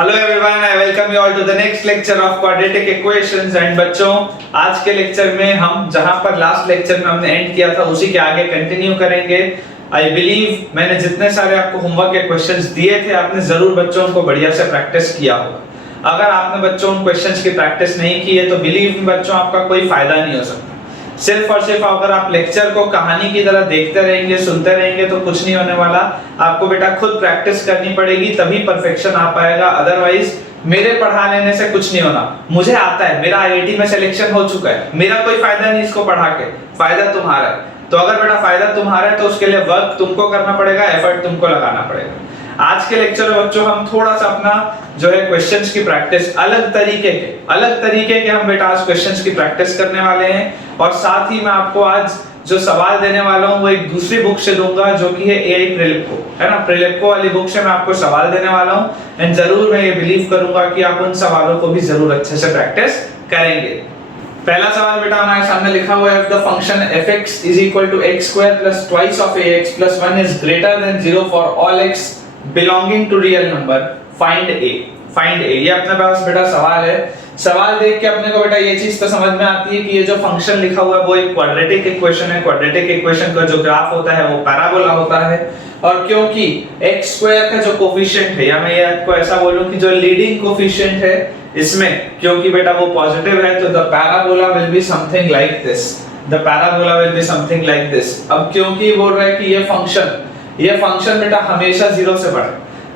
Hello everyone, I welcome you all to the next lecture of quadratic equations. And बच्चों, आज के lecture में हम जहां पर लास्ट लेक्चर में हमने एंड किया था उसी के आगे कंटिन्यू करेंगे। आई बिलीव मैंने जितने सारे आपको होमवर्क के क्वेश्चंस दिए थे आपने जरूर बच्चों को बढ़िया से प्रैक्टिस किया होगा। अगर आपने बच्चों उन क्वेश्चंस की प्रैक्टिस नहीं की है तो बिलीव मी बच्चों, आपका कोई फायदा नहीं हो सकता। सिर्फ और सिर्फ अगर आप लेक्चर को कहानी की तरह देखते रहेंगे, सुनते रहेंगे तो कुछ नहीं होने वाला। आपको बेटा खुद प्रैक्टिस करनी पड़ेगी, तभी परफेक्शन आ पाएगा। अदरवाइज मेरे पढ़ा लेने से कुछ नहीं होना। मुझे आता है, मेरा आईआईटी में सिलेक्शन हो चुका है, मेरा कोई फायदा नहीं इसको पढ़ा के, फायदा तुम्हारा है। तो अगर बेटा फायदा तुम्हारा है तो उसके लिए वर्क तुमको करना पड़ेगा, एफर्ट तुमको लगाना पड़ेगा। आज के लेक्चर में बच्चों हम थोड़ा सा अपना जो है क्वेश्चंस की प्रैक्टिस अलग तरीके के हम बेटा आज क्वेश्चंस की प्रैक्टिस करने वाले हैं। और साथ ही मैं आपको आज जो सवाल देने वाला हूं वो एक दूसरी बुक से दूंगा जो कि है एआई प्रिलिप्को, है ना। प्रिलिप्को वाली बुक से मैं आपको सवाल देने वाला हूं एंड जरूर मैं ये बिलीव करूंगा कि आप उन सवालों को भी जरूर अच्छे से प्रैक्टिस करेंगे। पहला सवाल बेटा हमारे सामने लिखा हुआ है, if the function fx is equal to x square plus twice of ax plus 1 is greater than 0 for all x belonging to real number, find a। ये अपने पास बेटा सवाल है। सवाल देख के अपने को बेटा ये चीज तो समझ में आती है कि ये जो फंक्शन लिखा हुआ है वो एक क्वाड्रेटिक इक्वेशन है। क्वाड्रेटिक इक्वेशन का जो ग्राफ होता है वो पैराबोला होता है। और क्योंकि x स्क्वायर का जो कोफिशिएंट है, या मैं ये आपको ऐसा बोलूं कि जो लीडिंग कोफिशिएंट है इसमें, क्योंकि बेटा वो पॉजिटिव है तो the parabola will be something like this. The parabola will be something like this. अब क्योंकि बोल रहा है कि ये फंक्शन बेटा हमेशा 0 से बड़ा है,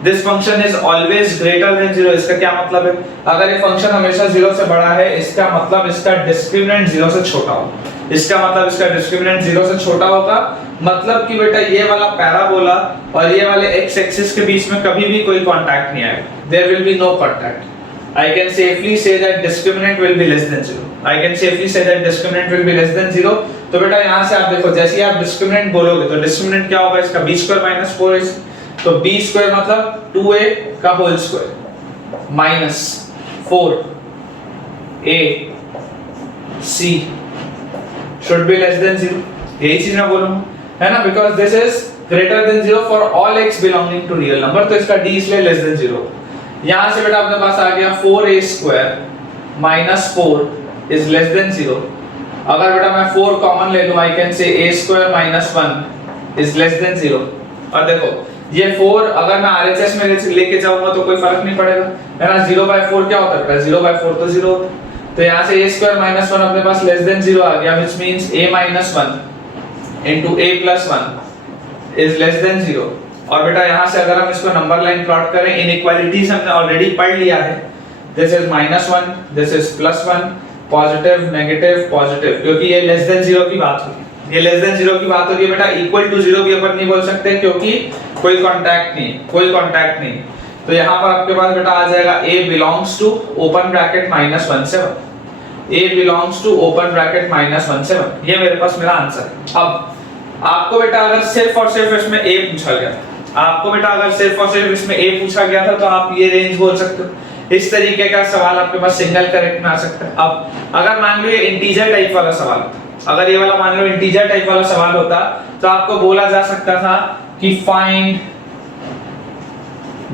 this function is always greater than 0। इसका क्या मतलब है? अगर ये फंक्शन हमेशा 0 से बड़ा है इसका मतलब इसका डिस्क्रिमिनेंट 0 से छोटा होगा। इसका मतलब इसका डिस्क्रिमिनेंट 0 से छोटा होगा, मतलब कि बेटा ये वाला पैराबोला और ये वाले x एक्सिस के बीच में कभी भी कोई कांटेक्ट नहीं आएगा। There will be no contact. I can safely say that discriminant will be less than 0। तो बेटा यहाँ से आप देखो, जैसे ही आप डिस्क्रिमिनेंट बोलोगे तो डिस्क्रिमिनेंट क्या होगा? इसका b स्क्वायर माइनस 4ac। तो b स्क्वायर मतलब 2a का whole square minus 4ac should be less than 0। यही चीज मैं बोलूंगा, है ना, because this is greater than 0 for all x belonging to real number. तो इसका d इसलिए लेस देन 0। यहां से बेटा अपने पास आ गया 4a square minus 4 is less than 0। अगर बेटा मैं 4 कॉमन ले लूं, आई कैन से a square minus 1 is less than 0। और देखो ये 4 अगर मैं RHS में लेके जाऊंगा तो कोई फर्क नहीं पड़ेगा, है ना। 0/4 क्या होता है? 0/4 तो 0 होता है। तो यहां से a स्क्वायर माइनस 1 अपने पास लेस देन 0 आ गया, which means a minus 1 into a plus 1 is less than 0। और बेटा यहां से अगर हम इसको नंबर लाइन प्लॉट करें, इनइक्वालिटीज हमने ऑलरेडी पढ़ लिया है। This is -1, this is +1, positive negative positive, क्योंकि ये लेस देन 0 की बात होगी। ये लेस देन 0 की बात होगी बेटा। इक्वल टू 0 भी अपन नहीं बोल सकते क्योंकि कोई कांटेक्ट नहीं। तो यहां पर आपके पास बेटा आ जाएगा a belongs to open bracket -1 से 1। a belongs to open bracket -1 से 1। ये मेरे पास मेरा आंसर है। अब आपको बेटा अगर सिर्फ और सिर्फ इसमें a पूछा गया था तो आप ये रेंज बोल सकते हो। इस तरीके का सवाल आपके पास सिंगल करेक्ट में आ सकता है। अब अगर मान लो ये इंटीजर टाइप वाला सवाल होता, अगर ये वाला मान लो इंटीजर टाइप वाला सवाल होता तो आपको बोला जा सकता था कि find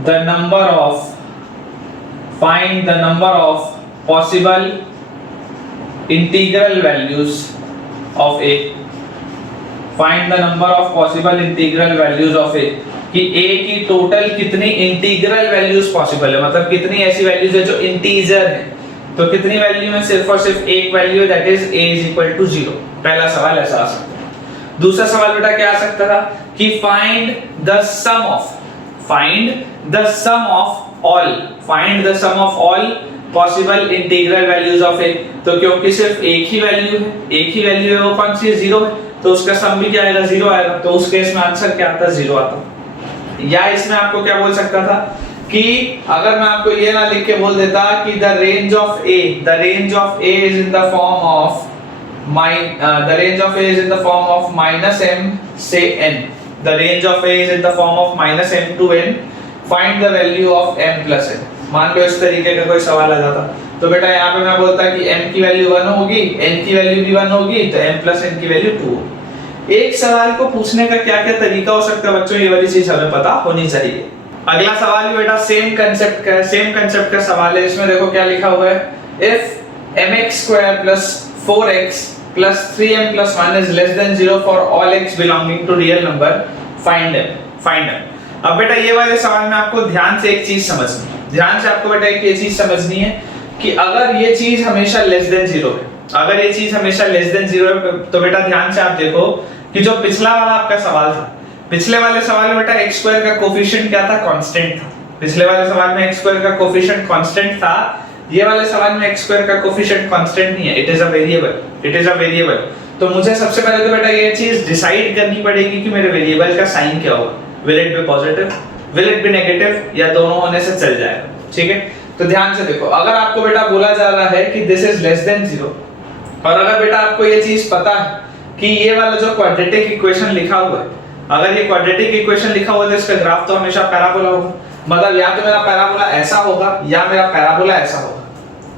the number of possible integral values of a। Find the number of possible integral values of a, कि a की टोटल कितनी इंटीग्रल वैल्यूज पॉसिबल है, मतलब कितनी ऐसी वैल्यूज है जो इंटीजर है। तो कितनी वैल्यू में? सिर्फ और सिर्फ एक वैल्यू है, that is a is equal to 0। पहला सवाल ऐसा आ सकता है। दूसरा सवाल बेटा क्या आ सकता था कि find the sum of all possible integral values of a। तो क्योंकि सिर्फ एक ही वैल्यू है, वो कौन सी है? 0 है, तो उसका सम भी क्या आएगा? 0 आएगा। तो उस केस में आंसर क्या आता? 0 आता। या इसमें आपको क्या बोल सकता था कि अगर मैं आपको ये ना लिख के बोल देता कि the range of a is in the form of -m से n। The range of a is in the form of -m to n, find the value of m plus n। मान लो इस तरीके का कोई सवाल आ जाता तो बेटा यहाँ पे मैं बोलता कि m की वैल्यू 1 होगी, n की वैल्यू भी 1 होगी, तो m plus n की वैल्यू 2 होगी। एक सवाल को पूछने का क्या क्या तरीका हो सकता है बच्चों, ये वाली चीज हमें पता होनी चाहिए। अगला सवाल भी बेटा सेम कंसेप्ट का सवाल है। इसमें देखो क्या लिखा हुआ है, if mx² + 4x + 3m + 1 is less than 0 for all x belonging to real number, find m। अब बेटा ये वाले सवाल में आपको ध्यान से एक चीज समझनी है, ध्यान से आपको बेटा एक ये चीज समझनी है कि अगर ये चीज हमेशा लेस देन 0 है, अगर ये चीज हमेशा लेस देन 0 है, तो बेटा ध्यान से आप देखो कि जो पिछला वाला आपका सवाल था, पिछले वाले सवाल में बेटा x² का कोफिशिएंट क्या था, कांस्टेंट था। पिछले वाले सवाल में x² का कोफिशिएंट कांस्टेंट था, ये वाले सवाल में x² का कोफिशिएंट कांस्टेंट नहीं है, इट इज अ वेरिएबल। तो मुझे सबसे पहले तो बेटा ये चीज डिसाइड करनी पड़ेगी कि मेरे वेरिएबल का साइन क्या होगा, will it be positive, will it be negative, या दोनों होने से चल जाएगा। ठीक है, तो ध्यान से देखो, अगर आपको बेटा बोला जा रहा है कि दिस इज लेस देन 0, और अगर बेटा आपको ये चीज पता है कि ये वाला जो क्वाड्रेटिक इक्वेशन लिखा हुआ है, अगर ये क्वाड्रेटिक इक्वेशन लिखा हुआ है तो इसका ग्राफ तो हमेशा पैराबोला होगा, मतलब या तो मेरा पैराबोला ऐसा होगा या मेरा पैराबोला ऐसा होगा,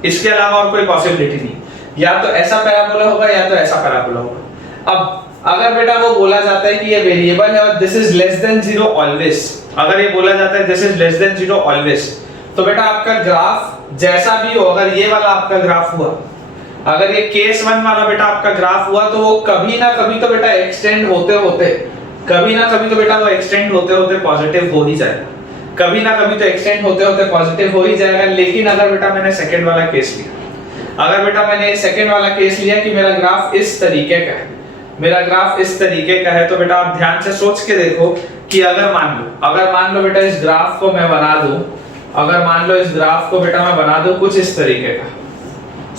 इसके अलावा और कोई पॉसिबिलिटी नहीं, या तो ऐसा पैराबोला होगा या तो ऐसा पैराबोला होगा। अब अगर बेटा वो बोला जाता है कि ये वेरिएबल है और this is less than 0 always, अगर ये बोला जाता है this is less than 0 always, तो बेटा आपका ग्राफ जैसा भी हो, अगर ये वाला आपका ग्राफ हुआ, अगर ये केस 1 वाला बेटा आपका ग्राफ हुआ, तो वो कभी ना कभी तो बेटा एक्सटेंड होते होते, कभी ना कभी तो बेटा वो एक्सटेंड होते होते पॉजिटिव हो ही जाएगा, कभी ना कभी तो एक्सटेंड होते होते पॉजिटिव हो ही जाएगा। लेकिन अगर बेटा मैंने सेकंड वाला केस लिया, अगर बेटा मैंने सेकंड वाला केस लिया कि मेरा ग्राफ इस तरीके का है, मेरा ग्राफ इस तरीके का है, तो बेटा आप ध्यान से सोच के देखो कि अगर मान लो बेटा इस ग्राफ को मैं बना दूं, अगर मान लो इस ग्राफ को बेटा मैं बना दूं कुछ इस तरीके का,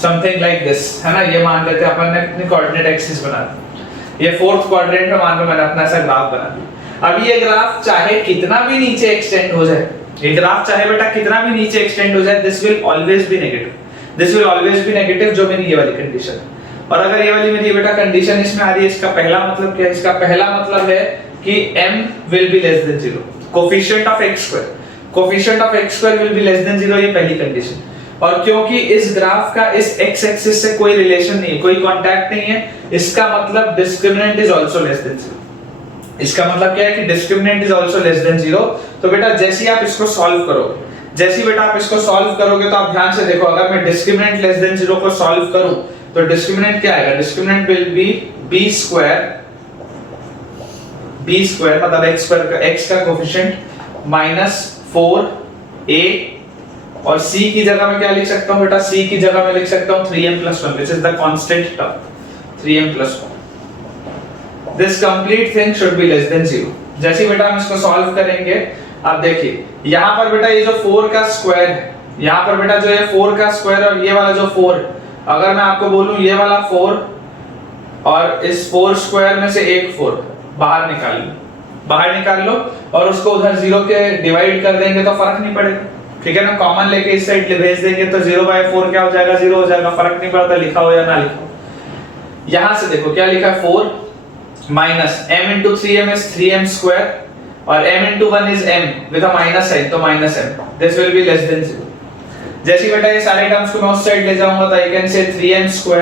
समथिंग लाइक दिस, है ना, ये मान लेते हैं अपन ने अपनी कोऑर्डिनेट एक्सिस बना दी, ये फोर्थ क्वाड्रेंट में मान लो मैंने अपना ऐसा ग्राफ बना दिया। अब ये ग्राफ चाहे कितना भी नीचे एक्सटेंड हो जाए, ये ग्राफ चाहे बेटा कितना भी नीचे एक्सटेंड हो जाए, this will always be negative, this will always be negative, जो मेरी ये वाली कंडीशन है। और अगर ये वाली मेरी बेटा कंडीशन इसमें आ रही है, इसका पहला मतलब क्या है, इसका पहला मतलब है कि m will be less than 0, coefficient of x² will be less than 0, ये पहली कंडीशन। और क्योंकि इस ग्राफ का इस x एक्सिस से कोई रिलेशन नहीं है, कोई कांटेक्ट नहीं है, इसका मतलब discriminant is also less than 0। इसका मतलब क्या है कि discriminant is also less than 0। तो बेटा जैसे ही आप इसको सॉल्व करोगे, जैसे ही बेटा आप इसको सॉल्व करोगे, तो आप ध्यान से देखो, अगर मैं डिस्क्रिमिनेंट लेस देन 0 को सॉल्व करूं तो डिस्क्रिमिनेंट क्या आएगा, डिस्क्रिमिनेंट विल बी b² मतलब x का कोफिशिएंट -4a, और c की जगह में क्या लिख सकता हूं बेटा, c की जगह में लिख सकता हूं 3m + 1 which is the constant term, 3m + 1। this complete thing should be less than 0। जैसे बेटा हम इसको सॉल्व करेंगे, आप देखिए यहां पर बेटा ये जो 4 का स्क्वायर है, यहां पर बेटा जो ये 4 का स्क्वायर और ये वाला जो 4, अगर मैं आपको बोलूं ये वाला 4 और इस 4 स्क्वायर में से एक 4 बाहर निकाल लो और उसको उधर 0 के डिवाइड कर देंगे तो फर्क नहीं पड़ेगा, ठीक है ना, कॉमन लेके इस साइड भेज देंगे तो 0/4 क्या हो जाएगा, 0 हो जाएगा, फर्क नहीं पड़ता लिखा हो या ना लिखा हो। यहां से देखो क्या लिखा है, 4 minus m into 3m is 3m² और m into 1 is m with a minus sign, तो minus m, this will be less than 0। जैसे बेटा ये सारे टर्म्स को मैं उस साइड ले जाऊंगा तो I can say 3m²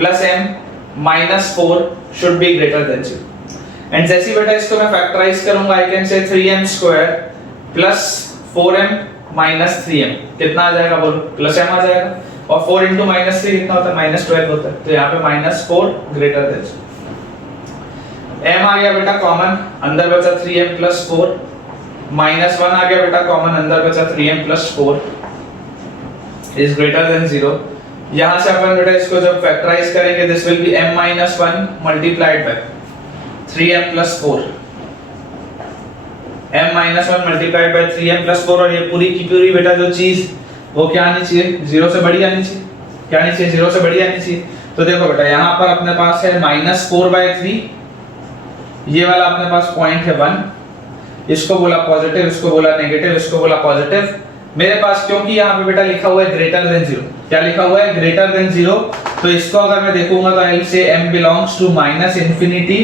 plus m minus 4 should be greater than 0। And जैसे बेटा इसको मैं फैक्टराइज करूंगा, I can say 3m² plus 4m minus 3m, कितना आ जाएगा बोलो, प्लस m आ जाएगा, और 4 into -3 कितना होता है, -12 होता है, तो यहाँ पे -4 greater than 0। m आ गया बेटा कॉमन, अंदर बचा 3m plus 4, -1 आ गया बेटा कॉमन, अंदर बचा 3m plus 4 is greater than 0। यहां से अपन बेटा इसको जब फैक्टराइज करेंगे, this will be m - 1 multiplied by 3m plus 4, m - 1 multiplied by 3m plus 4, और ये पूरी की पूरी बेटा जो चीज वो क्या आनी चाहिए, 0 से बड़ी आनी चाहिए, क्या आनी चाहिए, 0 से बड़ी आनी चाहिए। तो देखो बेटा यहाँ पर अपने पास है -4/3, ये वाला अपने पास पॉइंट है 1, इसको बोला पॉजिटिव, इसको बोला नेगेटिव, इसको बोला पॉजिटिव। मेरे पास क्योंकि यहाँ पे बेटा लिखा हुआ है ग्रेटर देन 0, क्या लिखा हुआ है, ग्रेटर देन 0, तो इसको अगर मैं देखूंगा तो I will say m belongs to -infinity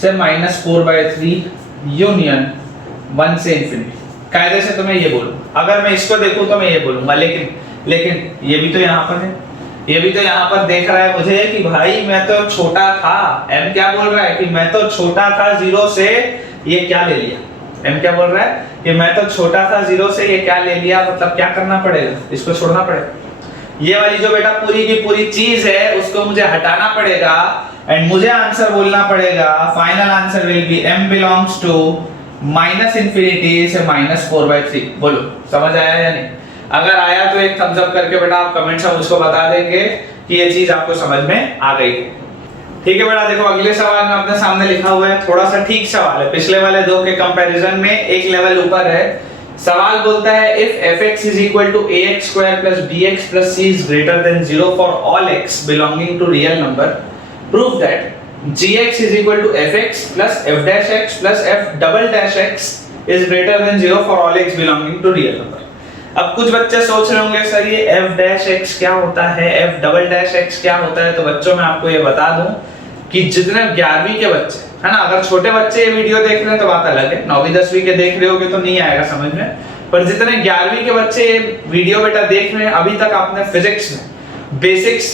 से -4/3 यूनियन 1 से इंफिनिटी। कायदे से तो मैं ये बोलूं, अगर मैं इसको देखूं तो मैं ये बोलूंगा, लेकिन ये भी तो यहाँ पर है, ये भी तो यहाँ पर देख रहा है मुझे कि भाई मैं तो छोटा था, m क्या बोल रहा है कि मैं तो छोटा था 0 से, ये क्या ले लिया, m क्या बोल रहा है कि मैं तो छोटा था 0 से, ये क्या ले लिया, मतलब क्या करना पड़ेगा, इसको छोड़ना पड़ेगा। ये वाली जो बेटा पूरी की पूरी चीज है उसको मुझे हटाना पड़ेगा एंड मुझे आंसर बोलना पड़ेगा। Final answer will be m belongs to -infinity से -4/3। बोलो समझ आया या नहीं? अगर आया तो एक थम्स अप करके बेटा आप कमेंट्स में मुझको बता देंगे कि ये चीज आपको समझ में आ गई। ठीक है बेटा, देखो अगले सवाल में अपने सामने लिखा हुआ है, थोड़ा सा ठीक सवाल है, पिछले वाले दो के कंपैरिजन में एक लेवल ऊपर है। सवाल बोलता है if fx is equal to ax square plus bx plus c is greater than 0 for all x belonging to real number, prove that gx is equal to fx plus f dash x plus f double dash x is greater than 0 for all x belonging to real number। अब कुछ बच्चे सोच रहे होंगे sir ये f dash x क्या होता है, f double dash x क्या होता है। तो बच्चों मैं आपको ये बता दूं कि जितने 11वीं के बच्चे है ना, अगर छोटे बच्चे ये वीडियो देख रहे हैं तो बात अलग है, 9वीं 10वीं के देख रहे होगे तो नहीं आएगा समझ में, पर जितने 11वीं के बच्चे ये वीडियो बेटा देख रहे हैं, अभी तक आपने फिजिक्स में basics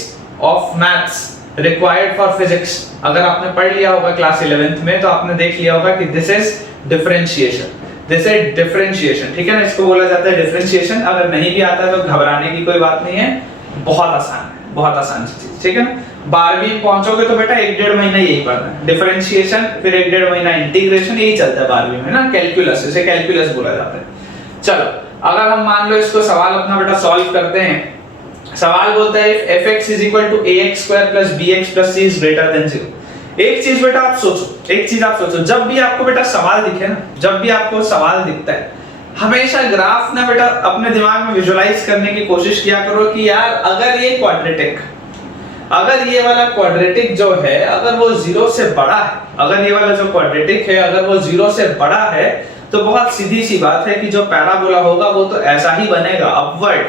of maths required for physics अगर आपने पढ़ लिया होगा क्लास 11th में, तो आपने देख लिया होगा कि this is differentiation, this is differentiation. ठीक है ना, इसको बोला जाता है डिफरेंशिएशन। अगर नहीं भी आता है तो घबराने की कोई बात नहीं है, बहुत आसान है, बहुत आसान चीज। ठीक है ना, 12वीं पहुंचोगे तो बेटा 1-1.5 महीना यही पढ़ना है, डिफरेंशिएशन, फिर 1-1.5 महीना इंटीग्रेशन, यही चलता है 12वीं में ना, कैलकुलस, इसे कैलकुलस बोला जाता है। चलो अगर हम मान लो इसको सवाल अपना बेटा सॉल्व करते हैं। सवाल बोलता है if fx is equal to ax square plus bx plus c is greater than 0। एक चीज बेटा आप सोचो, एक चीज आप सोचो, जब भी आपको बेटा सवाल दिखे ना, जब भी आपको सवाल दिखता है, हमेशा ग्राफ ना बेटा अपने दिमाग में विजुअलाइज करने की कोशिश किया करो कि यार अगर ये क्वाड्रेटिक, अगर ये वाला क्वाड्रेटिक जो है अगर वो 0 से बड़ा है, अगर ये वाला जो क्वाड्रेटिक है अगर वो 0 से बड़ा है, तो बहुत सीधी सी बात है कि जो पैराबोला होगा वो तो ऐसा ही बनेगा, अपवर्ड,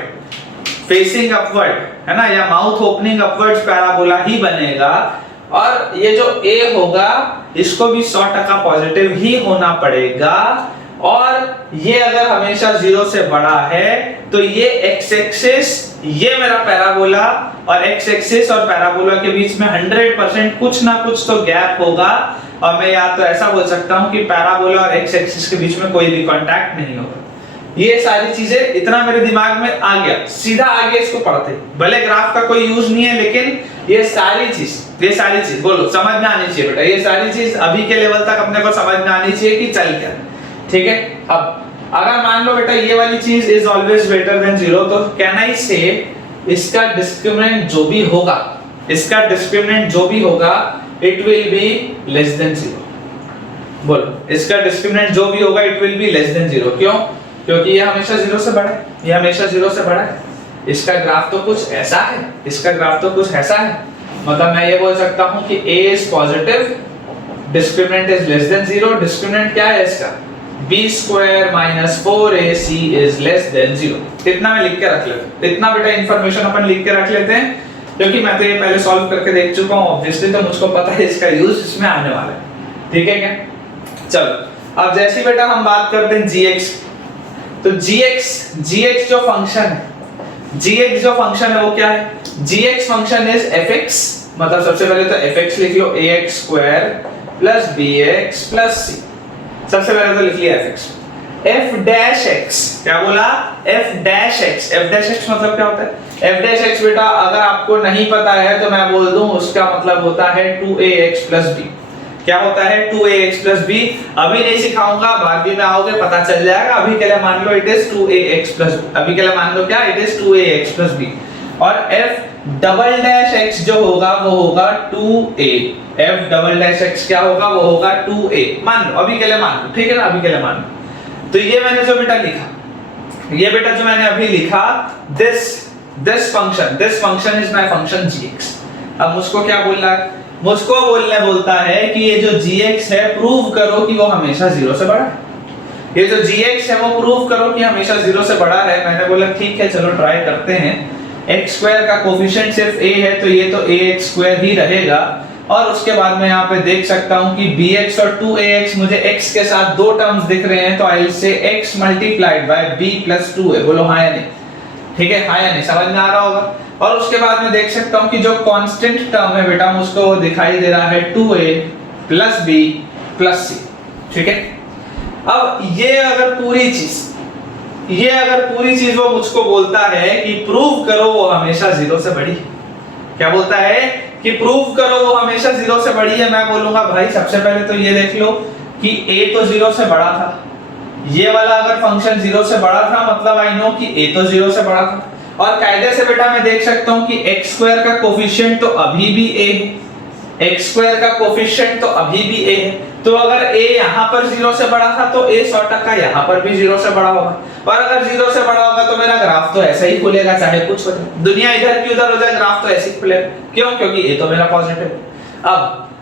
फेसिंग अपवर्ड, है ना, या माउथ ओपनिंग अपवर्ड्स पैराबोला ही बनेगा। और ये जो a होगा इसको भी 100% पॉजिटिव ही होना पड़ेगा। और ये अगर हमेशा 0 से बड़ा है तो ये x एक्सिस, ये मेरा पैराबोला, और x एक्सिस और पैराबोला के बीच में 100% कुछ ना कुछ तो गैप होगा। और मैं या तो ऐसा बोल सकता हूं कि पैराबोला और x एक्सिस के बीच में कोई भी कांटेक्ट नहीं होगा। ये सारी चीजें इतना मेरे दिमाग में आ गया, सीधा आगे इसको पढ़ते, भले ग्राफ का कोई यूज नहीं है, लेकिन ये सारी चीज बोलो समझ में आनी चाहिए बेटा, ये सारी चीज अभी के लेवल तक अपने को समझ में आनी चाहिए कि चल क्या। ठीक है, अब अगर मान लो बेटा ये वाली चीज इज ऑलवेज ग्रेटर देन 0, तो कैन आई से इसका डिस्क्रिमिनेंट जो भी होगा, इसका डिस्क्रिमिनेंट जो भी होगा it will be less than 0। बोलो इसका डिस्क्रिमिनेंट जो भी होगा it will be less than 0। क्यों? क्योंकि ये हमेशा 0 से बड़ा है, ये हमेशा 0 से बड़ा है। इसका ग्राफ तो कुछ ऐसा है, इसका ग्राफ तो कुछ ऐसा है, मतलब मैं ये बोल सकता हूं कि a is positive, discriminant is less than 0। Discriminant क्या है इसका? b square minus 4ac is less than 0। इतना मैं लिख के रख लेता हूं, इतना बेटा इंफॉर्मेशन अपन लिख के रख लेते हैं, क्योंकि मैं तो ये पहले सॉल्व करके देख चुका हूं ऑब्वियसली, तो मुझको पता है इसका यूज इसमें आने वाला है। ठीक है क्या? चलो अब जैसे बेटा हम बात करते हैं gx, तो gx जो फंक्शन है, gx जो फंक्शन है वो क्या है? gx फंक्शन इज fx, मतलब सबसे पहले तो fx लिख लो, ax square plus bx plus c, सबसे पहले तो लिख लिया fx। f डैश x क्या बोला? f dash x, f dash x मतलब क्या होता है? f डैश x बेटा अगर आपको नहीं पता है तो मैं बोल दूं, उसका मतलब होता है 2ax प्लस b। क्या होता है? 2ax plus b। अभी नहीं सिखाऊंगा, बाद में आओगे पता चल जाएगा। अभी के लिए मान लो इट इज 2ax प्लस, अभी के लिए मान लो क्या, it is 2ax plus b। और f डबल डैश x जो होगा वो होगा 2a। f double dash x क्या होगा? वो होगा 2a। मान लो, अभी के लिए मान लो, ठीक है ना, अभी के लिए मान लो। तो ये मैंने जो बेटा लिखा, ये बेटा जो मैंने अभी लिखा, this function is my function gx। अब मुझको क्या बोल रहा है? मुझको बोलता है कि ये जो gx है प्रूव करो कि वो हमेशा 0 से बड़ा है। ये जो gx है वो प्रूव करो कि हमेशा 0 से बड़ा है। मैंने बोला ठीक है चलो ट्राई करते हैं। x स्क्वायर का कोफिशिएंट सिर्फ a है तो ये तो ax स्क्वायर ही रहेगा। और उसके बाद मैं यहाँ पे देख सकता हूँ कि bx और 2ax, मुझे x के साथ दो टर्म्स दिख रहे हैं, तो आई विल से x multiplied by b plus 2 है। बोलो हाँ या नहीं? ठीक है, हाँ या नहीं? समझ में आ रहा होगा। और उसके बाद मैं देख सकता हूं कि जो कांस्टेंट टर्म है बेटा मुझको वो दिखाई दे रहा है 2a plus b plus c। ठीक है, अब ये अगर पूरी चीज वो मुझको बोलता है कि प्रूव करो वो हमेशा जीरो से बड़ी, क्या बोलता है कि प्रूव करो वो हमेशा जीरो से बड़ी है। मैं बोलूंगा भाई सबसे पहले तो ये देख लो कि a तो जीरो से बड़ा था, ये वाला अगर फंक्शन जीरो से बड़ा था मतलब आई नो कि a तो जीरो से बड़ा था, और कायदे से बेटा मैं देख सकता हूं कि x स्क्वायर का कोफिशिएंट तो अभी भी a है, x स्क्वायर का कोफिशिएंट तो अभी भी a है, तो अगर a यहां पर जीरो से बड़ा था तो a 100% यहां पर भी जीरो से बड़ा होगा, और अगर जीरो से बड़ा होगा तो मेरा ग्राफ तो ऐसा ही खुलेगा चाहे कुछ हो जाए, दुनिया इधर की उधर हो जाए ग्राफ तो ऐसे ही खुलेगा। क्यों? क्योंकि a तो मेरा पॉजिटिव।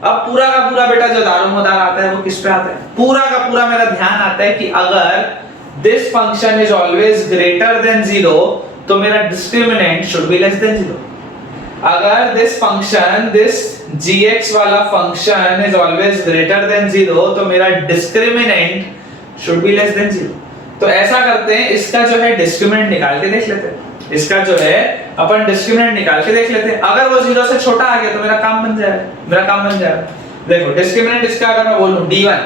अब पूरा का पूरा बेटा जो दारोमदार आता है वो किस पे आता है? पूरा का पूरा मेरा ध्यान आता है कि अगर this function is always greater than zero तो मेरा discriminant should be less than zero. अगर दिस gx वाला function is always greater than zero तो मेरा discriminant should be less than zero. तो ऐसा करते हैं, इसका जो है डिस्क्रिमिनेंट निकाल के देख लेते हैं, इसका जो है अपन डिस्क्रिमिनेंट निकाल के देख लेते हैं। अगर वो जीरो से छोटा आ गया तो मेरा काम बन जाएगा, देखो डिस्क्रिमिनेंट इसका अगर मैं बोलूं d1,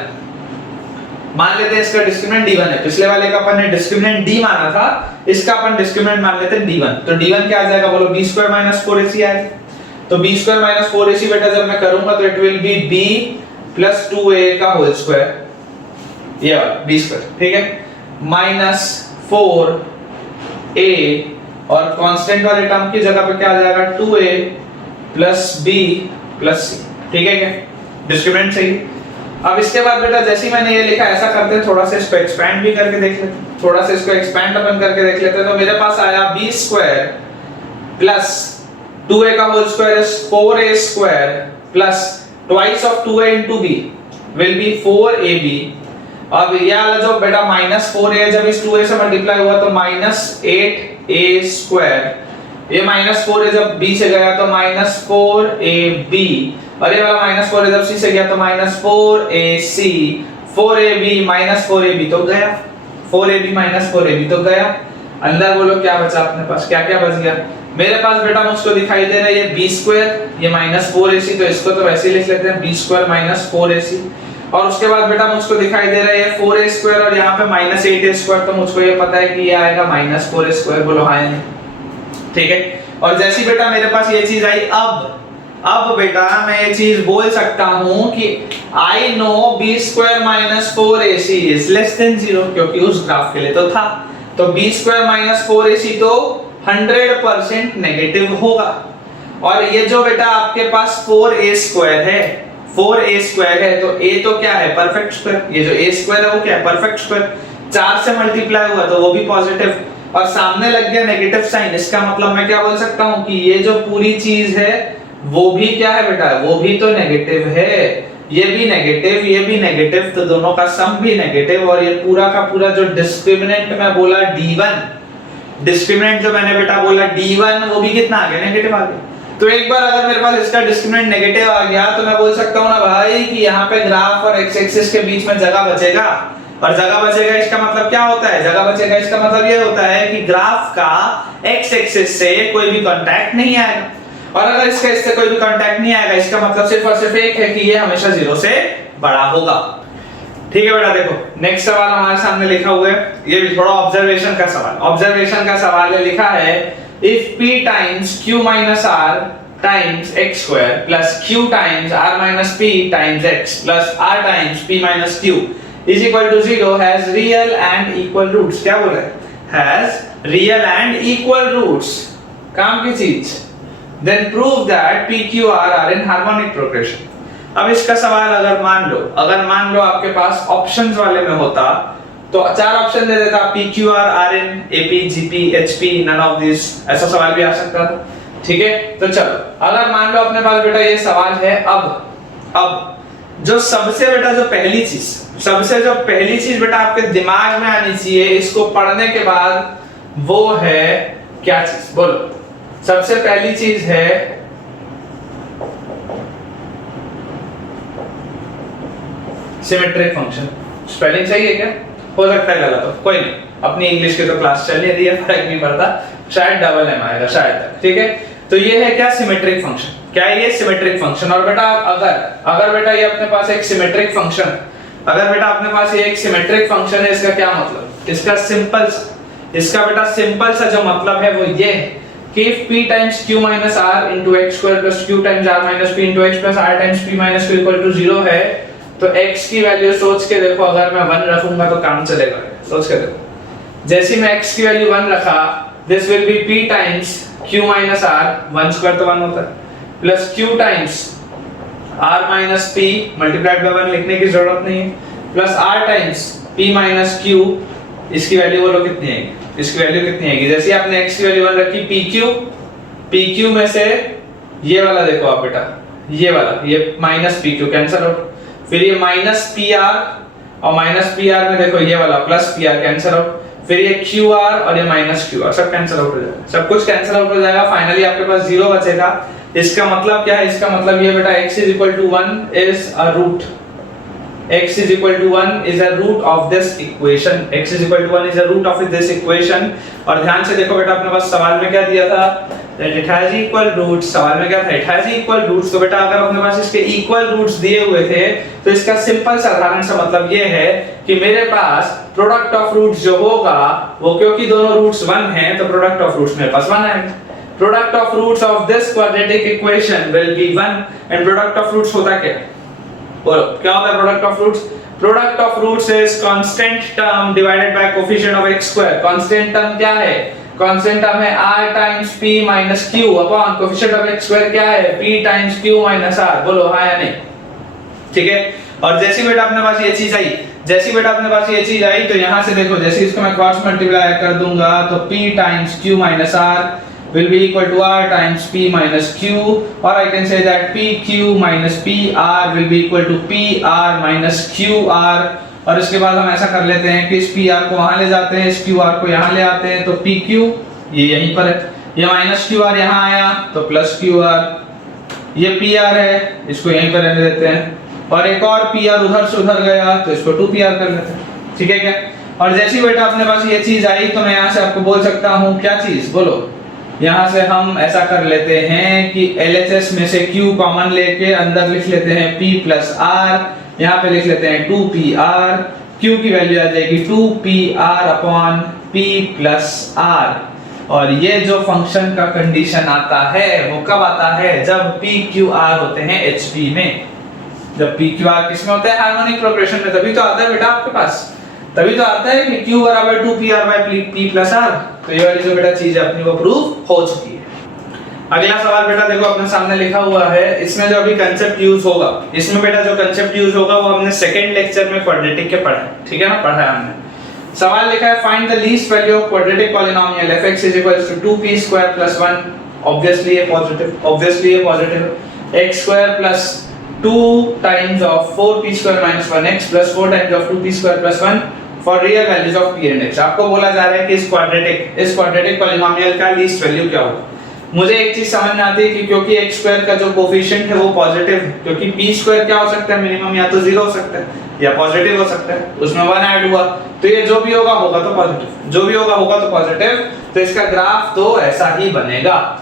मान लेते हैं इसका डिस्क्रिमिनेंट d1 है, पिछले वाले का अपन ने डिस्क्रिमिनेंट d माना था, इसका अपन डिस्क्रिमिनेंट मान लेते हैं d1, तो d1 क्या आ जाएगा बोलो, b स्क्वायर माइनस 4ac आएगा। तो b स्क्वायर माइनस 4ac बेटा जब मैं करूंगा तो it will be b plus 2a का होल स्क्वायर, ये b स्क्वायर, ठीक है, माइनस 4a और कांस्टेंट वाले टर्म की जगह पे क्या आ जाएगा 2a plus b plus c, ठीक है क्या, डिस्क्रिमिनेंट सही। अब इसके बाद बेटा जैसे ही मैंने ये लिखा ऐसा करते हैं, थोड़ा सा इसको एक्सपैंड भी करके देख लेते हैं, थोड़ा सा इसको एक्सपैंड अपन करके देख लेते हैं। तो मेरे पास आया b स्क्वायर प्लस 2a का whole square is 4a square plus twice of 2a into b will be 4ab। अब ये वाला जो बेटा माइनस 4a जब इस 2a से मल्टीप्लाई हुआ तो माइनस 8a स्क्वायर, ये माइनस 4a जब b से गया तो माइनस 4ab, और ये वाला माइनस 4a जब c से गया तो minus 4ac, 4ab minus 4ab तो गया, 4ab माइनस 4ab तो गया। अंदर बोलो क्या बचा अपने पास, क्या क्या बच गया मेरे पास बेटा, मुझको दिखाई दे रहा है ये b स्क्वायर, ये माइनस 4ac, तो इसको तो वैसे ही लिख लेते हैं b स्क्वायर माइनस 4ac, और उसके बाद बेटा मुझको दिखाई दे रहा है ये 4a स्क्वायर और यहाँ पे माइनस 8a स्क्वायर, तो मुझको ये पता है कि ये आएगा माइनस 4a स्क्वायर, बोलो हाँ नहीं, ठीक है। और जैसी बेटा मेरे पास ये चीज आई, अब बेटा मैं ये चीज बोल सकता हूं कि I know b square minus 4ac is less than 0, क्योंकि उस ग्राफ के लिए तो था, तो b स्क्वायर माइनस 4ac तो 100% नेगेटिव होगा। और ये जो बेटा आपके पास 4a स्क्वायर है, 4a स्क्वायर है, तो a तो क्या है, परफेक्ट स्क्वायर, ये जो a स्क्वायर है वो क्या है, परफेक्ट स्क्वायर, 4 से मल्टीप्लाई हुआ तो वो भी पॉजिटिव, और सामने लग गया नेगेटिव साइन, इसका मतलब मैं क्या बोल सकता हूं कि ये जो पूरी चीज है वो भी क्या है बेटा, वो भी तो नेगेटिव है, ये भी नेगेटिव, ये भी नेगेटिव, तो दोनों का सम भी नेगेटिव। और ये पूरा का पूरा जो डिस्क्रिमिनेंट मैं बोला d1, डिस्क्रिमिनेंट जो मैंने बेटा बोला d1, वो भी कितना आ गया, नेगेटिव आ गया। तो एक बार अगर मेरे पास इसका डिस्क्रिमिनेंट नेगेटिव आ गया तो मैं बोल सकता हूं ना भाई कि यहाँ पे ग्राफ और x एक्सिस के बीच में जगह बचेगा, और जगह बचेगा इसका मतलब क्या होता है, जगह बचेगा इसका मतलब ये होता है कि ग्राफ का x एक्सिस से कोई भी कांटेक्ट नहीं आएगा, और अगर इसका इससे कोई भी कांटेक्ट नहीं आएगा इसका मतलब सिर्फ और सिर्फ एक है कि ये हमेशा 0 से बड़ा होगा। ठीक है बेटा, देखो नेक्स्ट सवाल हमारे सामने लिखा हुआ है, ये भी थोड़ा ऑब्जर्वेशन का सवाल है, लिखा है if p times q minus r times x square plus q times r minus p times x plus r times p minus q is equal to 0 has real and equal roots। क्या बोल रहा है, has real and equal roots, काम की चीज, then prove that p q r are in harmonic progression। अब इसका सवाल अगर मान लो आपके पास ऑप्शंस वाले में होता तो 4 ऑप्शन दे देता, p q r r n a p g p h p none of these, ऐसा सवाल भी आ सकता था। ठीक है, तो चलो अगर मान लो अपने पास बेटा ये सवाल है, अब जो सबसे पहली चीज बेटा आपके दिमाग में आनी चाहिए इसको पढ़ने के बाद, वो है क्या चीज, बोलो। सबसे पहली चीज है सिमेट्रिक फंक्शन। स्पेलिंग सही है क्या, हो सकता है गलत हो, कोई नहीं, अपनी इंग्लिश की तो क्लास चल रही है, फर्क नहीं पड़ता, शायद डबल एम आएगा शायद, ठीक है। तो ये है क्या, सिमेट्रिक फंक्शन, क्या है ये सिमेट्रिक फंक्शन। और बेटा अगर बेटा ये अपने पास एक सिमेट्रिक फंक्शन अगर बेटा अपने पास ये एक सिमेट्रिक फंक्शन है, इसका क्या मतलब? इसका बेटा सिंपल सा जो मतलब है वो ये है कि if p times q minus r into x square plus q times r minus p into x plus r times p minus q equal to 0 है, तो x की वैल्यू सोच के देखो, अगर मैं 1 रखूंगा तो काम चलेगा। सोच के देखो, जैसे मैं x की वैल्यू 1 रखा, this will be p times q minus r, 1 square तो 1 होता है, plus q times r minus p multiplied by 1 लिखने की जरूरत नहीं है, plus r times p minus q, इसकी वैल्यू बोलो कितनी आएगी? इसकी वैल्यू कितनी आएगी? जैसे आपने x की वैल्यू 1 रखी, pq में से ये वाला देखो आप बेटा, ये वाला, ये माइनस pq कैंसिल आउट, फिर ये माइनस pr और माइनस pr में देखो ये वाला प्लस pr कैंसिल आउट, फिर ये qr और ये माइनस qr सब कैंसिल आउट हो जाएगा, सब कुछ कैंसिल आउट हो जाएगा, फाइनली आपके पास 0 बचेगा। इसका मतलब क्या है? इसका मतलब ये बेटा x is equal to 1 is a root, x is equal to 1 is a root of this equation, x is equal to 1 is a root of this equation। और ध्यान से देखो बेटा, अपने पास सवाल में क्या दिया था? that it has equal roots, सवाल में क्या था? it has equal roots। तो बेटा अगर अपने पास इसके equal roots दिए हुए थे, तो इसका सिंपल साधारण सा मतलब ये है कि मेरे पास प्रोडक्ट ऑफ रूट्स जो होगा वो, क्योंकि दोनों रूट्स 1 हैं, तो प्रोडक्ट ऑफ रूट्स मेरे पास 1 आएगा। Product of roots of this quadratic equation will be 1, and product of roots होता क्या है? बोलो क्या होता है product of roots? Product of roots is constant term divided by coefficient of x square. Constant term क्या है? कांस्टेंट टर्म है r times p minus q upon coefficient of x square क्या है? p times q minus r। बोलो हां या नहीं? ठीक है। और जैसे बेटा अपने पास ये चीज आई, तो यहां से देखो, जैसे इसको मैं क्रॉस मल्टीप्लाई कर दूंगा, तो p times q minus r will be equal to r times p minus q, or I can say that pq minus pr will be equal to pr minus qr। और इसके बाद हम ऐसा कर लेते हैं कि इस pr को वहां ले जाते हैं, इस qr को यहां ले आते हैं, तो pq ये यहीं पर है, ये माइनस qr यहां आया तो प्लस qr, ये pr है, इसको यहीं पर रहने देते हैं, और एक और pr उधर से उधर गया तो इसको 2pr कर लेते हैं। ठीक है क्या? और जैसे ही बेटा अपने पास ये चीज आई, तो मैं यहां से आपको बोल सकता हूं क्या चीज? बोलो, यहाँ से हम ऐसा कर लेते हैं कि LHS में से Q कॉमन लेके अंदर लिख लेते हैं P प्लस R, यहाँ पे लिख लेते हैं 2PR, Q की वैल्यू आ जाएगी 2PR upon P plus R। और ये जो फंक्शन का कंडीशन आता है वो कब आता है? जब PQR होते हैं HP में। जब PQR किस में होता है? हार्मोनिक प्रोग्रेशन में, तभी तो आता है बेटा आपके पास, तभी तो आता है कि Q बराबर 2PR by P plus R। तो ये वाली जो बेटा चीज है अपनी वो प्रूफ हो चुकी है। अगला सवाल बेटा देखो अपने सामने लिखा हुआ है, इसमें जो अभी कंसेप्ट यूज होगा, इसमें बेटा जो कंसेप्ट यूज होगा वो हमने सेकंड लेक्चर में क्वाड्रेटिक के पढ़ा है। ठीक है ना? पढ़ा है हमने। सवाल लिखा है find the least value of quadratic polynomial fx is equal to 2p square plus 1, obviously ये positive, x square plus 2 times of 4p square minus 1x plus 4 times of 2p square plus 1 for real values of p and x। आपको बोला जा रहा है कि इस quadratic polynomial का least value क्या होगा। मुझे एक चीज समझ में आती है कि क्योंकि x स्क्वायर का जो कोफिशिएंट है वो पॉजिटिव है, क्योंकि p स्क्वायर क्या हो सकता है? मिनिमम या तो 0 हो सकता है या पॉजिटिव हो सकता है, उसमें 1 ऐड हुआ, तो ये जो भी होगा तो पॉजिटिव, जो भी होगा तो पॉजिटिव। तो इसका ग्राफ तो ऐसा ही बनेगा,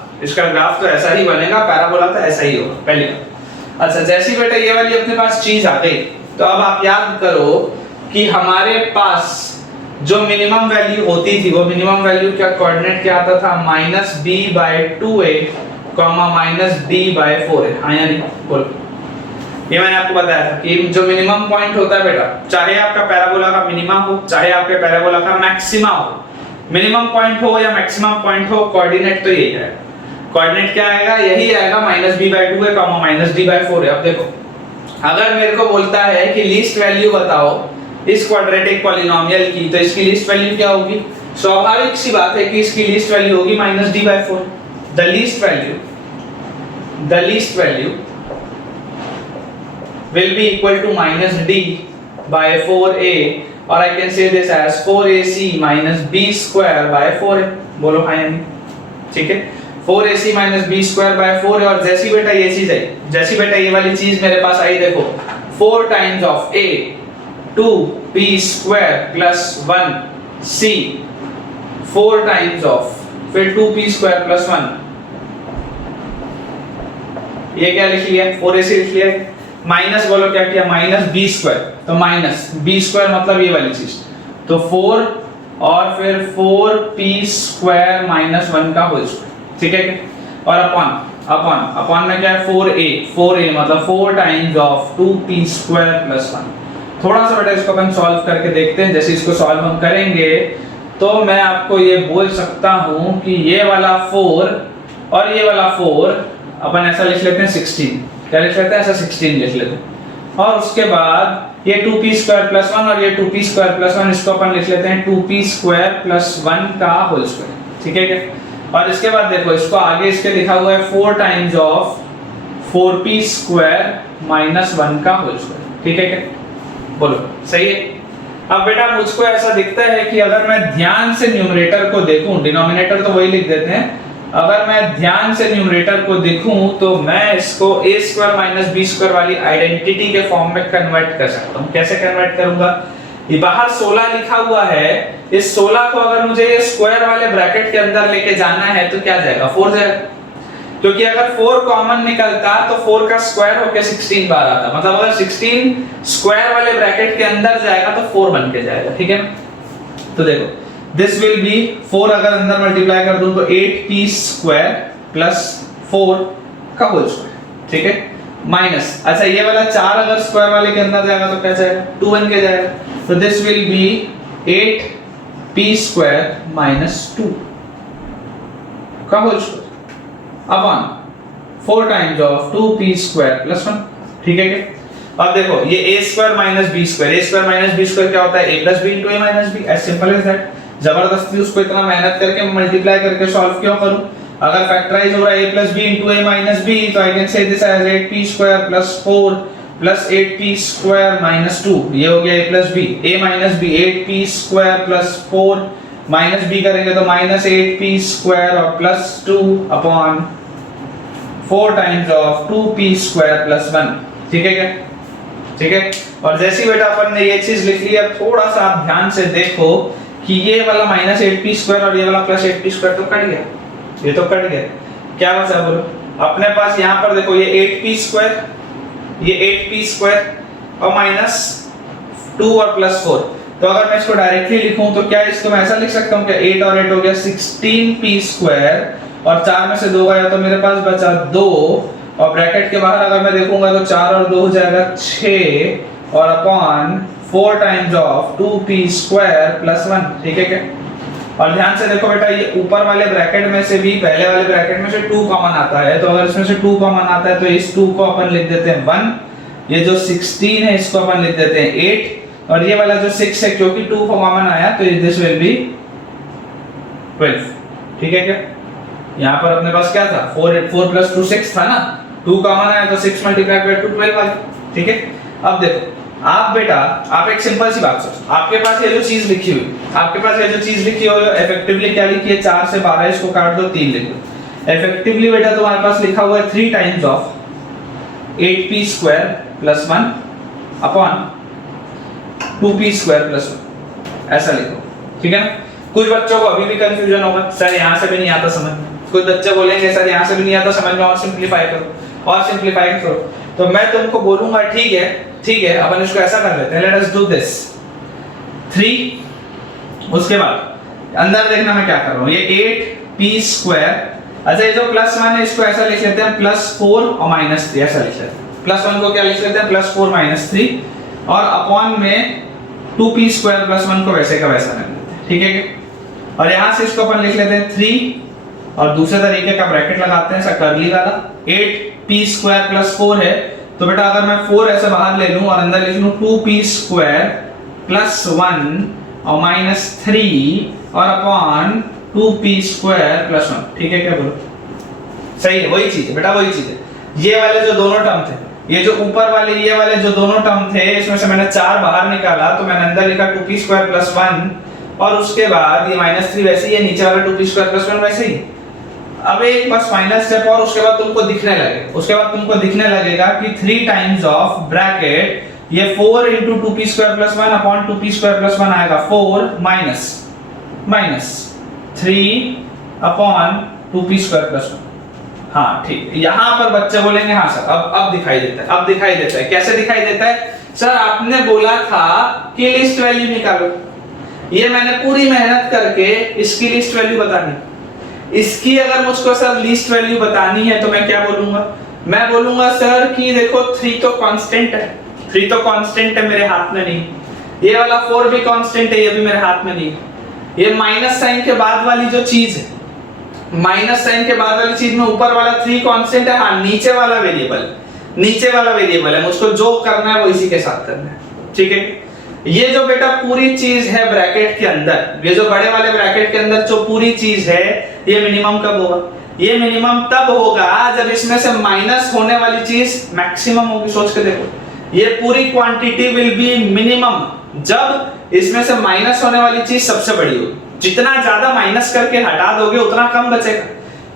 पैराबोला तो ऐसा ही होगा पहली बात। अच्छा, जैसी बेटा ये वाली अपने पास चीज आ गई, तो अब आप याद करो कि हमारे पास जो मिनिमम वैल्यू होती थी, वो मिनिमम वैल्यू क्या कोऑर्डिनेट क्या आता था? -b/2a, -d/4a। हाँ या नहीं? बोलो। ये मैंने आपको बताया था कि जो मिनिमम पॉइंट होता है बेटा, चाहे आपका पैराबोला का मिनिमा हो, चाहे आपके पैराबोला का मैक्सिमा हो, मिनिमम पॉइंट हो या मैक्सिमम पॉइंट हो, कोऑर्डिनेट तो यही है। कोऑर्डिनेट क्या आएगा? यही आएगा -b/2a, -d/4a। अब देखो, अगर मेरे को बोलता है कि लीस्ट वैल्यू बताओ इस क्वाड्रेटिक पॉलिनोमियल की, तो इसकी लीस्ट वैल्यू क्या होगी? स्वाभाविक सी बात है कि इसकी लीस्ट वैल्यू होगी -d/4। The least value will be equal to -d/4a, or I can say this as 4ac minus b square by 4a। बोलो हाँ या नहीं? ठीक है, 4ac minus b square by 4a। और जैसी बेटा ये चीज आई, जैसी बेटा ये वाली चीज मेरे पास आई, देखो 4 times of a 2p square plus 1c, 4 times of फिर 2p square plus 1, ये क्या लिख लिया? 4ac लिख लिया। माइनस बोलो क्या किया, माइनस बी स्क्वायर, तो माइनस बी स्क्वायर मतलब ये वाली चीज, तो 4 और फिर 4p स्क्वायर माइनस 1 का होल स्क्वायर, ठीक है। और अपॉन में क्या है 4a मतलब 4 times of 2p square plus 1। थोड़ा सा बेटा इसको अपन सॉल्व करके देखते हैं। जैसे इसको सॉल्व हम करेंगे तो मैं आपको ये बोल सकता हूं कि ये वाला 4 और ये वाला 4 अपन ऐसा लिख लेते हैं 16, क्या लिख लेते हैं, ऐसा 16 लिख लेते हैं। और उसके बाद ये 2p स्क्वायर प्लस 1 और ये 2p स्क्वायर प्लस 1, इसको अपन लिख लेते हैं 2p स्क्वायर प्लस 1 का होल स्क्वायर, ठीक है क्या। और इसके बाद देखो इसको आगे इसके लिखा हुआ है 4 times of 4p square minus 1 का होल स्क्वायर, ठीक है क्या, बोलो सही है। अब बेटा मुझको ऐसा दिखता है कि अगर मैं ध्यान से न्यूमरेटर को देखूं, डिनोमिनेटर तो वही लिख देते हैं, अगर मैं ध्यान से न्यूमरेटर को देखूं तो मैं इसको a square minus b square वाली आइडेंटिटी के फॉर्म में कन्वर्ट कर सकता हूं। कैसे कन्वर्ट करूंगा, ये बाहर 16 लिखा हुआ है, इस 16 को अगर मुझे ये स्क्वायर वाले ब्रैकेट के अंदर लेके जाना है तो क्या जाएगा, 4 जाएगा, क्योंकि अगर 4 कॉमन निकलता तो 4 का स्क्वायर होके 16 बार आता, मतलब अगर 16 स्क्वायर वाले ब्रैकेट के अंदर जाएगा तो 4 बन के जाएगा, ठीक है। तो देखो दिस विल बी 4, अगर अंदर मल्टीप्लाई कर दूं तो 8p स्क्वायर प्लस 4 का होल स्क्वायर, ठीक है, माइनस, अच्छा ये वाला 4 अगर स्क्वायर वाले के अंदर जाएगा तो क्या जाएगा, 2 बन के जाएगा, तो this will be 8p square minus 2 का whole square upon 4 times of 2p square plus 1, ठीक है क्या। अब देखो ये a square minus b square क्या होता है, a plus b into a minus b, as simple as that. जबरदस्ती उसको इतना मेहनत करके मल्टीप्लाई करके सॉल्व क्यों करूं, अगर फैक्टराइज हो रहा है a plus b into a minus b, तो I can say this as 8p square plus 4 plus 8p square minus 2, ये हो गया a plus b, a minus b 8p square plus 4 minus b करेंगे तो minus 8p square और plus 2 upon 4 times of 2p square plus 1, ठीक है क्या, ठीक है। और जैसी बेटा अपन ने ये चीज लिख ली, अब थोड़ा सा आप ध्यान से देखो कि ये वाला माइनस 8p स्क्वायर और ये वाला प्लस 8p स्क्वायर तो कट गया, ये तो कट गया, क्या बचा बोलो, अपने पास यहाँ पर देखो ये 8p स्क्वायर, ये 8p स्क्वायर और माइनस 2 और प्लस 4, तो अगर मैं इसको डायरेक्टली लिखूं तो क्या इसको मैं ऐसा लिख सकता हूं कि 8 और 8 हो गया 16p स्क्वायर और 4 में से 2 गया तो मेरे पास बचा 2, और ब्रैकेट के बाहर अगर मैं देखूंगा तो 4 और 2 हो जाएगा 6 और upon 4 times of 2p square plus 1, ठीक है क्या। और ध्यान से देखो बेटा ये ऊपर वाले ब्रैकेट में से भी पहले वाले ब्रैकेट में से 2 कॉमन आता है, तो अगर इसमें से 2 कॉमन आता है तो इस 2 को अपन लिख देते हैं 1, ये जो 16 है इसको अपन लिख देते हैं 8, और ये वाला जो 6 है क्योंकि 2 कॉमन आया तो दिस विल बी 12, ठीक है क्या। यहाँ पर अपने पास क्या था 4 प्लस 2 6 था ना, 2 कॉमन आया तो 6 मल्टीप्लाई बाय 2 12 वाला, ठीक है। अब देखो आप बेटा आप एक सिंपल सी बात सोचो, आपके पास ये जो चीज लिखी हुई, आपके पास ये जो चीज लिखी हुई है इफेक्टिवली क्या लिखी है, 4 से 12 इसको काट दो 3 लिख दो, इफेक्टिवली बेटा तुम्हारे पास लिखा हुआ है 3 times of 8p square plus 1 upon 2p square plus 1, ऐसा लिखो, ठीक है ना। कुछ बच्चों को अभी भी कंफ्यूजन होगा, सर यहाँ से भी नहीं आता समझ, कुछ बच्चे बोलेंगे सर यहाँ से भी नहीं आता समझ में, और सिंपलीफाई करो और सिंपलीफाई करो, तो मैं तुमको बोलूंगा ठीक है अपन इसको ऐसा कर लेते हैं, लेट अस डू दिस 3, उसके बाद अंदर देखना मैं क्या कर रहा हूँ, ये 8p स्क्वायर, अच्छा ये जो प्लस 1 है इसको ऐसा लिख लेते हैं प्लस 4 और माइनस 3, ऐसा लिख लेते हैं, प्लस 1 को क्या लिख लेते हैं प्लस 4 माइनस 3, और अपॉन में 2p स्क्वायर प्लस 1 को वैसे का वैसा कर लेते हैं, ठीक है। और यहाँ से इसको अपन लिख लेते हैं 3 और दूसरे तरीके का ब्रैकेट लगाते हैं ऐसा कर्ली वाला, 8p स्क्वायर प्लस 4 है, तो बेटा अगर मैं 4 ऐसे बाहर ले लूं और अंदर लिख लूं 2p स्क्वायर प्लस 1 और माइनस 3 और अपॉन 2p स्क्वायर प्लस 1, ठीक है क्या बोलो, सही है, वही चीज है बेटा, वही चीज है। ये वाले जो दोनों टर्म थे, ये जो ऊपर वाले ये वाले जो दोनों टर्म थे, इसमें से मैंने 4 बाहर निकाला तो मैंने अंदर लिखा 2p स्क्वायर प्लस 1 और उसके बाद ये माइनस 3 वैसे ही है, नीचे वाला 2p स्क्वायर प्लस 1 वैसे ही। अब एक बस फाइनल स्टेप और उसके बाद तुमको दिखने लगेगा कि 3 टाइम्स ऑफ ब्रैकेट ये 4 into 2p square plus 1 upon 2p square plus 1 आएगा 4 minus 3 upon 2p square plus 1, हाँ ठीक, यहाँ पर बच्चे बोलेंगे हाँ सर अब दिखाई देता है, अब दिखाई देता है। कैसे दिखाई देता है सर? आपने बोला था कि लिस्ट वैल्यू निकालो, ये मैंने पूरी मेहनत करके इसकी लिस्ट वैल्यू बतानी। इसकी अगर मुझको सर लिस्ट वैल्यू बतानी है तो मैं क्या बोलूंगा? मैं बोलूंगा सर कि देखो 3 तो कांस्टेंट है, 3 तो कांस्टेंट है, मेरे हाथ में नहीं। ये वाला 4 भी कांस्टेंट है, ये भी मेरे हाथ में नहीं। ये माइनस साइन के बाद वाली जो चीज है, माइनस साइन के बाद वाली चीज में ऊपर वाला 3 कांस्टेंट है, हाँ नीचे वाला वेरिएबल है, मुझको जो करना है वो इसी के साथ करना है, ठीक है। ये जो बेटा पूरी चीज है ब्रैकेट के अंदर, ये जो बड़े वाले ब्रैकेट के अंदर जो पूरी चीज है, ये मिनिमम कब होगा? ये मिनिमम तब होगा जब इसमें से माइनस होने वाली चीज मैक्सिमम होगी। सोच के देखो, ये पूरी क्वांटिटी विल बी मिनिमम जब इसमें से माइनस होने वाली चीज सबसे बड़ी होगी। जितना ज्यादा माइनस करके हटा दोगे उतना कम बचेगा।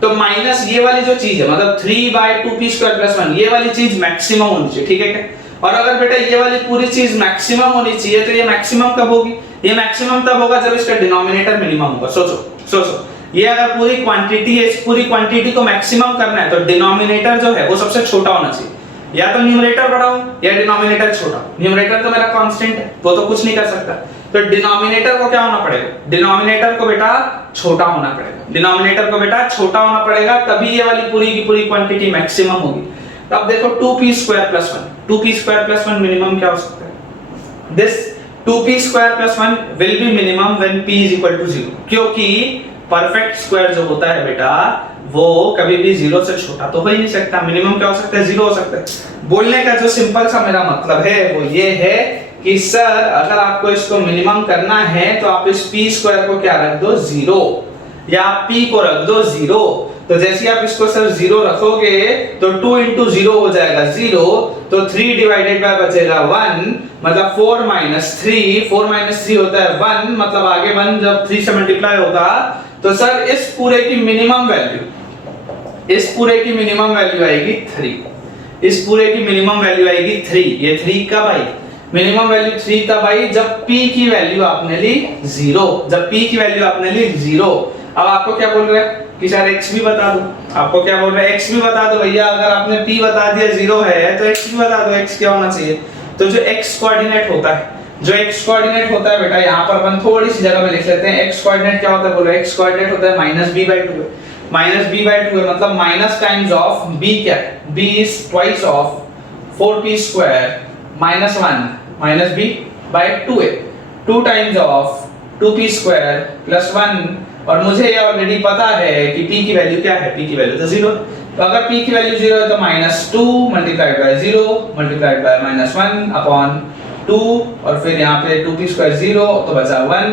तो माइनस ये वाली जो चीज है, मतलब 3/2p² + 1, ये वाली चीज मैक्सिमम होनी चाहिए, ठीक है क्या? और अगर बेटा ये वाली पूरी चीज मैक्सिमम होनी चाहिए तो ये मैक्सिमम कब होगी? ये मैक्सिमम तब होगा जब इसका डिनोमिनेटर मिनिमम होगा। सोचो, ये अगर पूरी क्वांटिटी है, इस पूरी क्वांटिटी को मैक्सिमम करना है तो डिनोमिनेटर जो है वो सबसे छोटा होना चाहिए। या तो न्यूमरेटर बड़ा हो या डिनोमिनेटर छोटा। न्यूमरेटर तो मेरा कांस्टेंट है, वो तो कुछ नहीं कर सकता, तो डिनोमिनेटर को क्या होना पड़ेगा? डिनोमिनेटर को बेटा छोटा होना पड़ेगा। डिनोमिनेटर को बेटा छोटा होना पड़ेगा, तभी ये वाली पूरी की पूरी क्वांटिटी मैक्सिमम होगी। तो अब देखो 2p² + 1, 2p² + 1 मिनिमम क्या हो सकता है? This 2p² + 1 will be minimum when p = 0, क्योंकि परफेक्ट स्क्वायर जो होता है बेटा वो कभी भी 0 से छोटा तो हो ही नहीं सकता। मिनिमम क्या हो सकता है? 0 हो सकता है। बोलने का जो सिंपल सा मेरा मतलब है वो ये है कि सर अगर आपको इसको मिनिमम करना है तो आप इस p² को क्या रख दो? 0, या p को रख दो 0। तो जैसे आप इसको सर 0 रखोगे तो 2 × 0 हो जाएगा 0, तो 3 डिवाइडेड बाय बचेगा 1, मतलब 4 - 3, 4 - 3 होता है 1, मतलब आगे 1 जब 3 से मल्टीप्लाई होगा तो सर इस पूरे की मिनिमम वैल्यू आएगी 3। इस पूरे की मिनिमम वैल्यू आएगी 3। ये 3 कब आई? मिनिमम वैल्यू 3 तब आई जब p की वैल्यू आपने ली 0, जब p की वैल्यू आपने ली 0। अब आपको क्या बोल रहा है कि सर x भी बता दो। आपको क्या बोल रहा है? x भी बता दो भैया। अगर आपने p बता दिया 0 है तो x भी बता दो, x क्या होना चाहिए? तो जो x कोऑर्डिनेट होता है, बेटा यहाँ पर अपन थोड़ी सी जगह में लिख लेते हैं। x कोऑर्डिनेट क्या होता है? बोलो x कोऑर्डिनेट होता है -b/2 है। -b/2 है मतलब माइनस टाइम्स ऑफ b क्या है? b is twice of 4p² - 1 -b/2 है, 2 टाइम्स ऑफ 2p² + 1। और मुझे ये ऑलरेडी पता है कि p की वैल्यू क्या है? p की वैल्यू तो 0। तो अगर p की वैल्यू 0 है तो -2 × 0 × -1/2, और फिर यहाँ पे 2p² 0 तो बचा 1,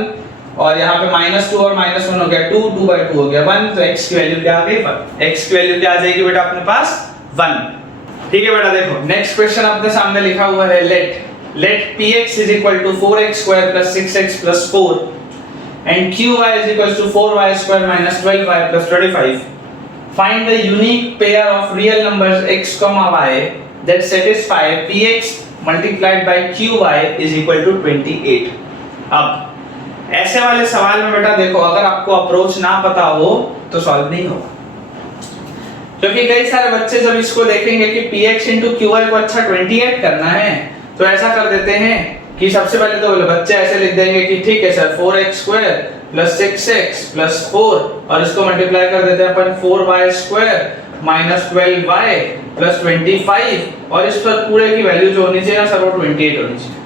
और यहाँ पे -2 और -1 हो गया 2, 2/2 हो गया 1। तो x की वैल्यू क्या आ गई? 1। x की वैल्यू क्या आ जाएगी बेटा अपने पास? 1। ठीक है बेटा, देखो नेक्स्ट क्वेश्चन अपने सामने लिखा हुआ है, let px = 4x² + 6x + 4 and qy = 4y² - 12y + 25. Find the unique pair of real numbers x, y that satisfy px multiplied by qy = 28. अब ऐसे वाले सवाल में बेटा देखो, अगर आपको अप्रोच ना पता हो तो सॉल्व नहीं होगा, क्योंकि कई सारे बच्चे जब इसको देखेंगे कि px × qy को अच्छा 28 करना है तो ऐसा कर देते हैं कि सबसे पहले तो बच्चे ऐसे लिख देंगे कि ठीक है सर 4x² + 6x + 4, और इसको मल्टीप्लाई कर देते हैं अपन 4y² - 12y + 25, और इस पर पूरे की वैल्यू जो होनी चाहिए ना सर वो 28 होनी चाहिए।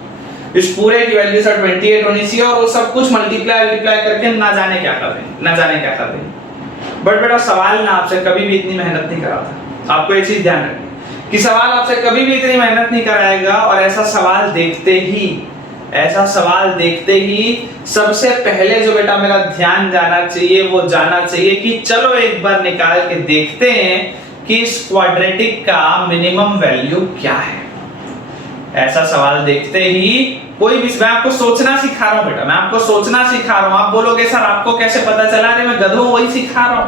इस पूरे की वैल्यू सर 28 होनी चाहिए, और वो सब कुछ मल्टीप्लाई करके ना जाने क्या कर देंगे। बट बेटा सवाल ना आपसे कभी भी इतनी मेहनत नहीं कराता। आपको ये चीज ध्यान रखनी कि सवाल आपसे कभी भी इतनी मेहनत नहीं कराएगा, और ऐसा सवाल देखते ही सबसे पहले जो बेटा मेरा ध्यान जाना चाहिए कि चलो एक बार निकाल के देखते हैं कि इस क्वाड्रेटिक का मिनिमम वैल्यू क्या है। ऐसा सवाल देखते ही कोई भी, मैं आपको सोचना सिखा रहा हूं बेटा, आप बोलोगे सर आपको कैसे पता चला? अरे मैं गधों वही सिखा रहा हूं,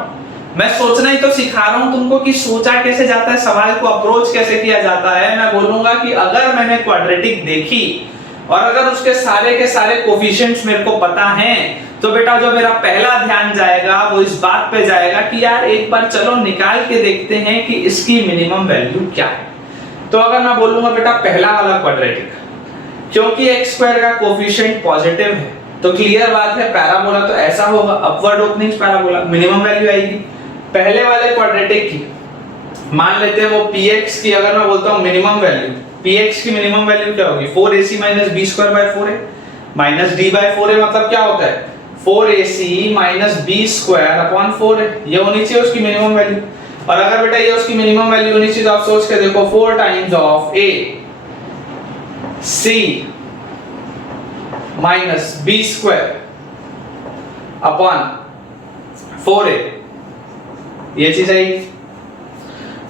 मैं सोचना ही तो सिखा रहा हूं तुमको कि सोचा कैसे जाता है, सवाल को अप्रोच कैसे किया जाता है। मैं बोलूंगा कि अगर मैंने क्वाड्रेटिक देखी और अगर उसके सारे के सारे कोफिशिएंट्स मेरे को पता हैं तो बेटा जो मेरा पहला ध्यान जाएगा वो इस बात पे जाएगा कि यार एक बार चलो निकाल के देखते हैं कि इसकी मिनिमम वैल्यू क्या है। तो अगर मैं बोलूंगा बेटा पहला वाला क्वाड्रेटिक, क्योंकि x स्क्वायर का कोफिशिएंट पॉजिटिव है तो क्लियर बात है पैराबोला तो ऐसा होगा, upward opening parabola, minimum value आएगी। पहले वाले क्वाड्रेटिक की मान लेते हैं वो px की अगर मैं बोलता हूं मिनिमम वैल्यू, px की मिनिमम वैल्यू क्या होगी 4ac - b² / 4a - d/4a, मतलब क्या होता है 4ac - b² / 4 है, ये होनी चाहिए उसकी मिनिमम वैल्यू। और अगर बेटा ये उसकी मिनिमम वैल्यू होनी चाहिए तो आप सोच के देखो 4 times of a c minus b² upon 4a, ये चीज आएगी।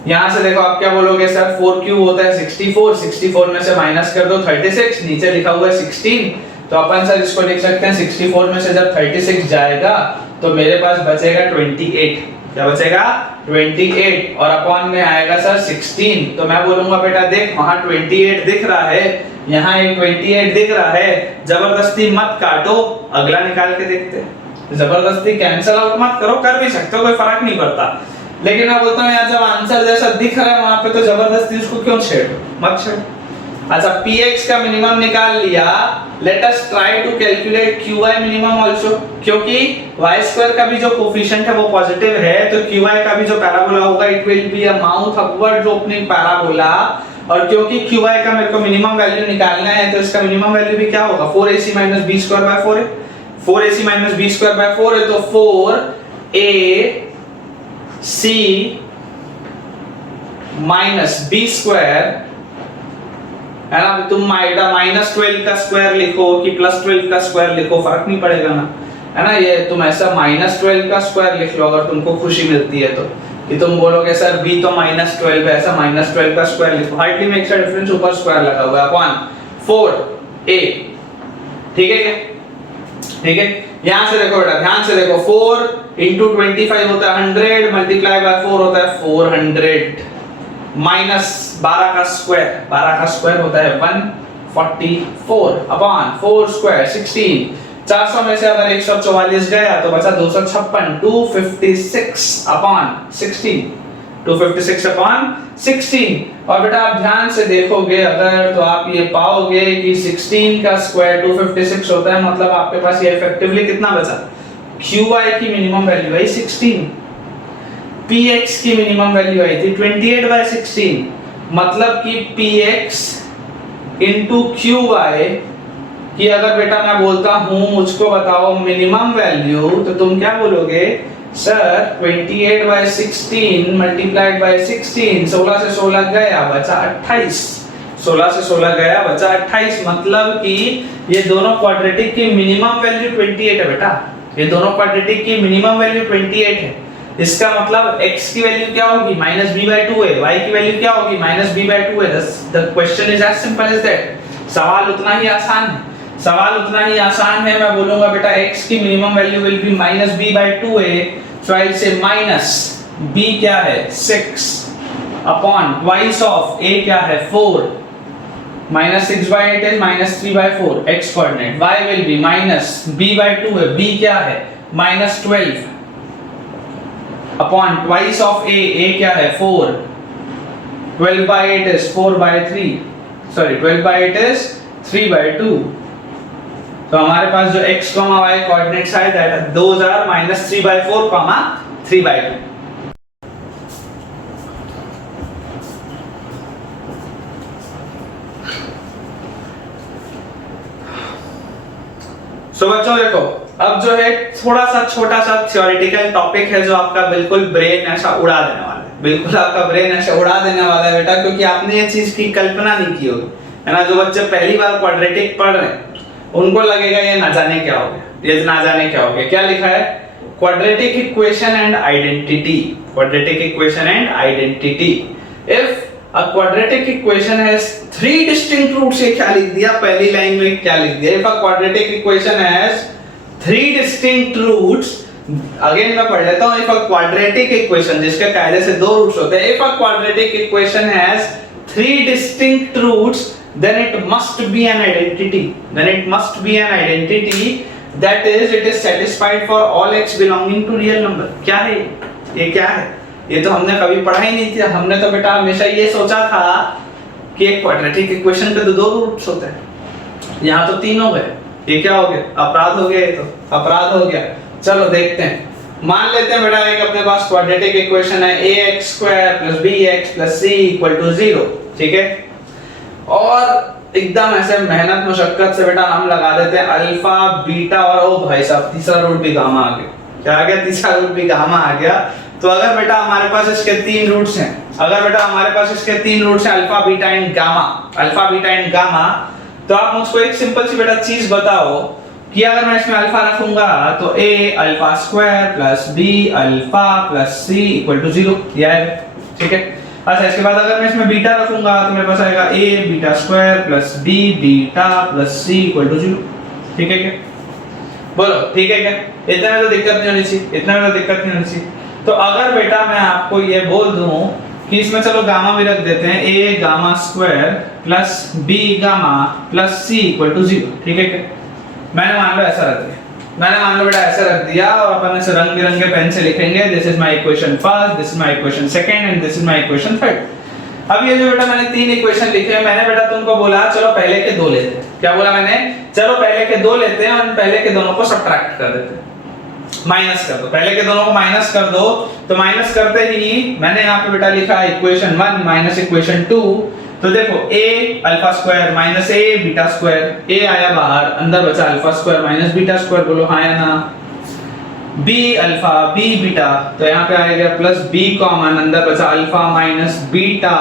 यहां से देखो आप क्या बोलोगे सर 4 क्यूब होता है 64, 64 में से माइनस कर दो 36, नीचे लिखा हुआ है 16, तो अपन सर इसको लिख सकते हैं 64 में से जब 36 जाएगा तो मेरे पास बचेगा 28, क्या बचेगा 28, और अपॉन में आएगा सर 16। तो मैं बोलूंगा बेटा देख वहां 28 दिख रहा है, यहाँ एक 28 दिख रहा है, जबरदस्ती मत काटो, अगला निकाल के देखते हैं। जबरदस्ती कैंसिल आउट मत करो, कर भी सकते हो कोई फर्क नहीं पड़ता, लेकिन मैं बोलता हूँ यार जब आंसर जैसा दिख रहा है वहां पे तो जबरदस्ती उसको क्यों छेड़ो, मत छेड़ो। अच्छा px का मिनिमम निकाल लिया, let us try to calculate qy minimum also, क्योंकि y² का भी जो कोफिशिएंट है वो पॉजिटिव है तो qy का भी जो पैराबोला होगा it will be a mouth upward opening parabola, और क्योंकि qy का मेरे को मिनिमम वैल्यू निकालना है तो इसका मिनिमम वैल्यू भी क्या होगा 4ac - b² / 4 है, 4ac - b² / 4 है तो 4ac - b² है ना। तुम -12 का स्क्वायर लिखो कि +12 का स्क्वायर लिखो फर्क नहीं पड़ेगा ना, है ना। ये तुम ऐसा -12 का स्क्वायर लिख लो अगर तुमको खुशी मिलती है तो, कि तुम बोलोगे सर b तो -12 है, ऐसा -12 का स्क्वायर लिखो, हार्डली मेक्स अ डिफरेंस, ऊपर स्क्वायर लगा हुआ है अपॉन 4a, ठीक है क्या, ठीक है। यहां से देखो बेटा ध्यान से देखो 4 * 25 होता है 100 मल्टीप्लाई बाय 4 होता है 400 माइनस 12 का स्क्वायर होता है 144 अपॉन 4² 16, 400 में से अगर 144 गया तो बचा 256, 256 अपॉन 16, 256 अपॉन 16। और बेटा आप ध्यान से देखोगे अगर तो आप ये पाओगे कि 16 का स्क्वायर 256 होता है, मतलब आपके पास ये इफेक्टिवली कितना बचा, qy की मिनिमम वैल्यू आई 16, px की मिनिमम वैल्यू आई थी 28/16, मतलब कि px into qy कि अगर बेटा मैं बोलता हूं मुझको बताओ मिनिमम वैल्यू तो तुम क्या बोलोगे सर 28/16 मल्टीप्लाइड बाय 16, 16 से 16 गया बचा 28, 16 से 16 गया बचा 28, मतलब कि ये दोनों क्वाड्रेटिक की मिनिमम वैल्यू 28 है बेटा, ये दोनों क्वाड्रेटिक की मिनिमम वैल्यू 28 है। इसका मतलब x की वैल्यू क्या होगी -b/2 है, y की वैल्यू क्या होगी -b/2 है। The question is as simple as that, सवाल उतना ही आसान है, सवाल उतना ही आसान है। मैं बोलूंगा बेटा x की minimum value will be -b/2 है, so I will say minus b क्या है 6 अपॉन ट्वाइस ऑफ a क्या है 4, -6/8 is -3/4 x coordinate, y will be -b/2 है, b क्या है -12 अपॉन ट्वाइस ऑफ a क्या है 4, 12/8 is 4/3, सॉरी 12/8 is 3/2। तो हमारे पास जो x, y कोऑर्डिनेट्स है दैट दोस आर -3/4, 3/2। सो बच्चों देखो अब जो है थोड़ा सा छोटा सा थ्योरेटिकल टॉपिक है जो आपका बिल्कुल ब्रेन ऐसा उड़ा देने वाला है, बिल्कुल आपका ब्रेन ऐसा उड़ा देने वाला है बेटा, क्योंकि आपने ये चीज की कल्पना नहीं की होगी, है ना। जो बच्चे पहली बार क्वाड्रेटिक पढ़ रहे हैं उनको लगेगा ये ना जाने क्या हो गया, ये ना जाने क्या हो गया। क्या लिखा है quadratic equation and identity, quadratic equation and identity. If a quadratic equation has three distinct roots, ये क्या लिख दिया पहली लाइन में, क्या लिख दिया, if a quadratic equation has three distinct roots, again मैं पढ़ लेता हूँ, if a quadratic equation जिसके कायदे से दो रूट्स होते हैं, if a quadratic equation has three distinct roots then it must be an identity, that is it is satisfied for all x belonging to real number। क्या है ये क्या है? ये तो हमने कभी पढ़ा ही नहीं था। हमने तो बेटा हमेशा ये सोचा था कि एक क्वाड्रेटिक इक्वेशन के तो दो रूट्स होते हैं, यहाँ तो तीन हो गए। ये क्या हो गया? अपराध हो गया। ये तो अपराध हो गया। चलो देखते हैं। मान लेते हैं बेटा एक अपने पास क्वाड्रेटिक इक्वेशन है ax² + bx + c = 0, ठीक है। और एकदम ऐसे मेहनत मुशक्कत से बेटा हम लगा देते हैं अल्फा बीटा और ओ भाई साहब तीसरा रूट भी गामा आ गया। क्या आ गया? तीसरा रूट भी गामा आ गया। तो अगर बेटा हमारे पास इसके तीन रूट्स हैं, अल्फा बीटा एंड गामा, तो आप मुझको एक सिंपल सी बेटा चीज बताओ कि अगर मैं इसमें अल्फा रखूंगा तो a α² + b α + c = 0 दिया है, ठीक है। अच्छा इसके बाद अगर मैं इसमें बीटा रखूंगा तो मेरे पास आएगा a β² + b β + c = 0, ठीक है क्या? बोलो ठीक है क्या? इतना में तो दिक्कत नहीं होनी चाहिए। तो अगर बेटा मैं आपको ये बोल दूं कि इसमें चलो गामा भी रख देते हैं, a γ² + b γ + c = 0, ठीक है क्या? मैंने मान लो बेटा ऐसा रख दिया और अपन इसे रंग बिरंगे पेन से लिखेंगे। This is my equation first, this is my equation second and this is my equation third. अब ये जो बेटा मैंने तीन इक्वेशन लिखे हैं, मैंने बेटा तुमको बोला चलो पहले के दो लेते हैं। क्या बोला मैंने? चलो पहले के दो लेते हैं और पहले के दोनों को सब्ट्रैक्ट कर देते हैं, माइनस कर दो। पहले के दोनों को माइनस कर दो। तो माइनस करते ही मैंने यहाँ पे बेटा लिखा इक्वेशन 1 माइनस इक्वेशन 2। तो देखो a α² माइनस a β², a आया बाहर, अंदर बचा α² माइनस β², बोलो हाँ या ना। b अल्फा b बीटा, तो यहाँ पे आएगा प्लस b कॉमन, अंदर बचा अल्फा माइनस बीटा,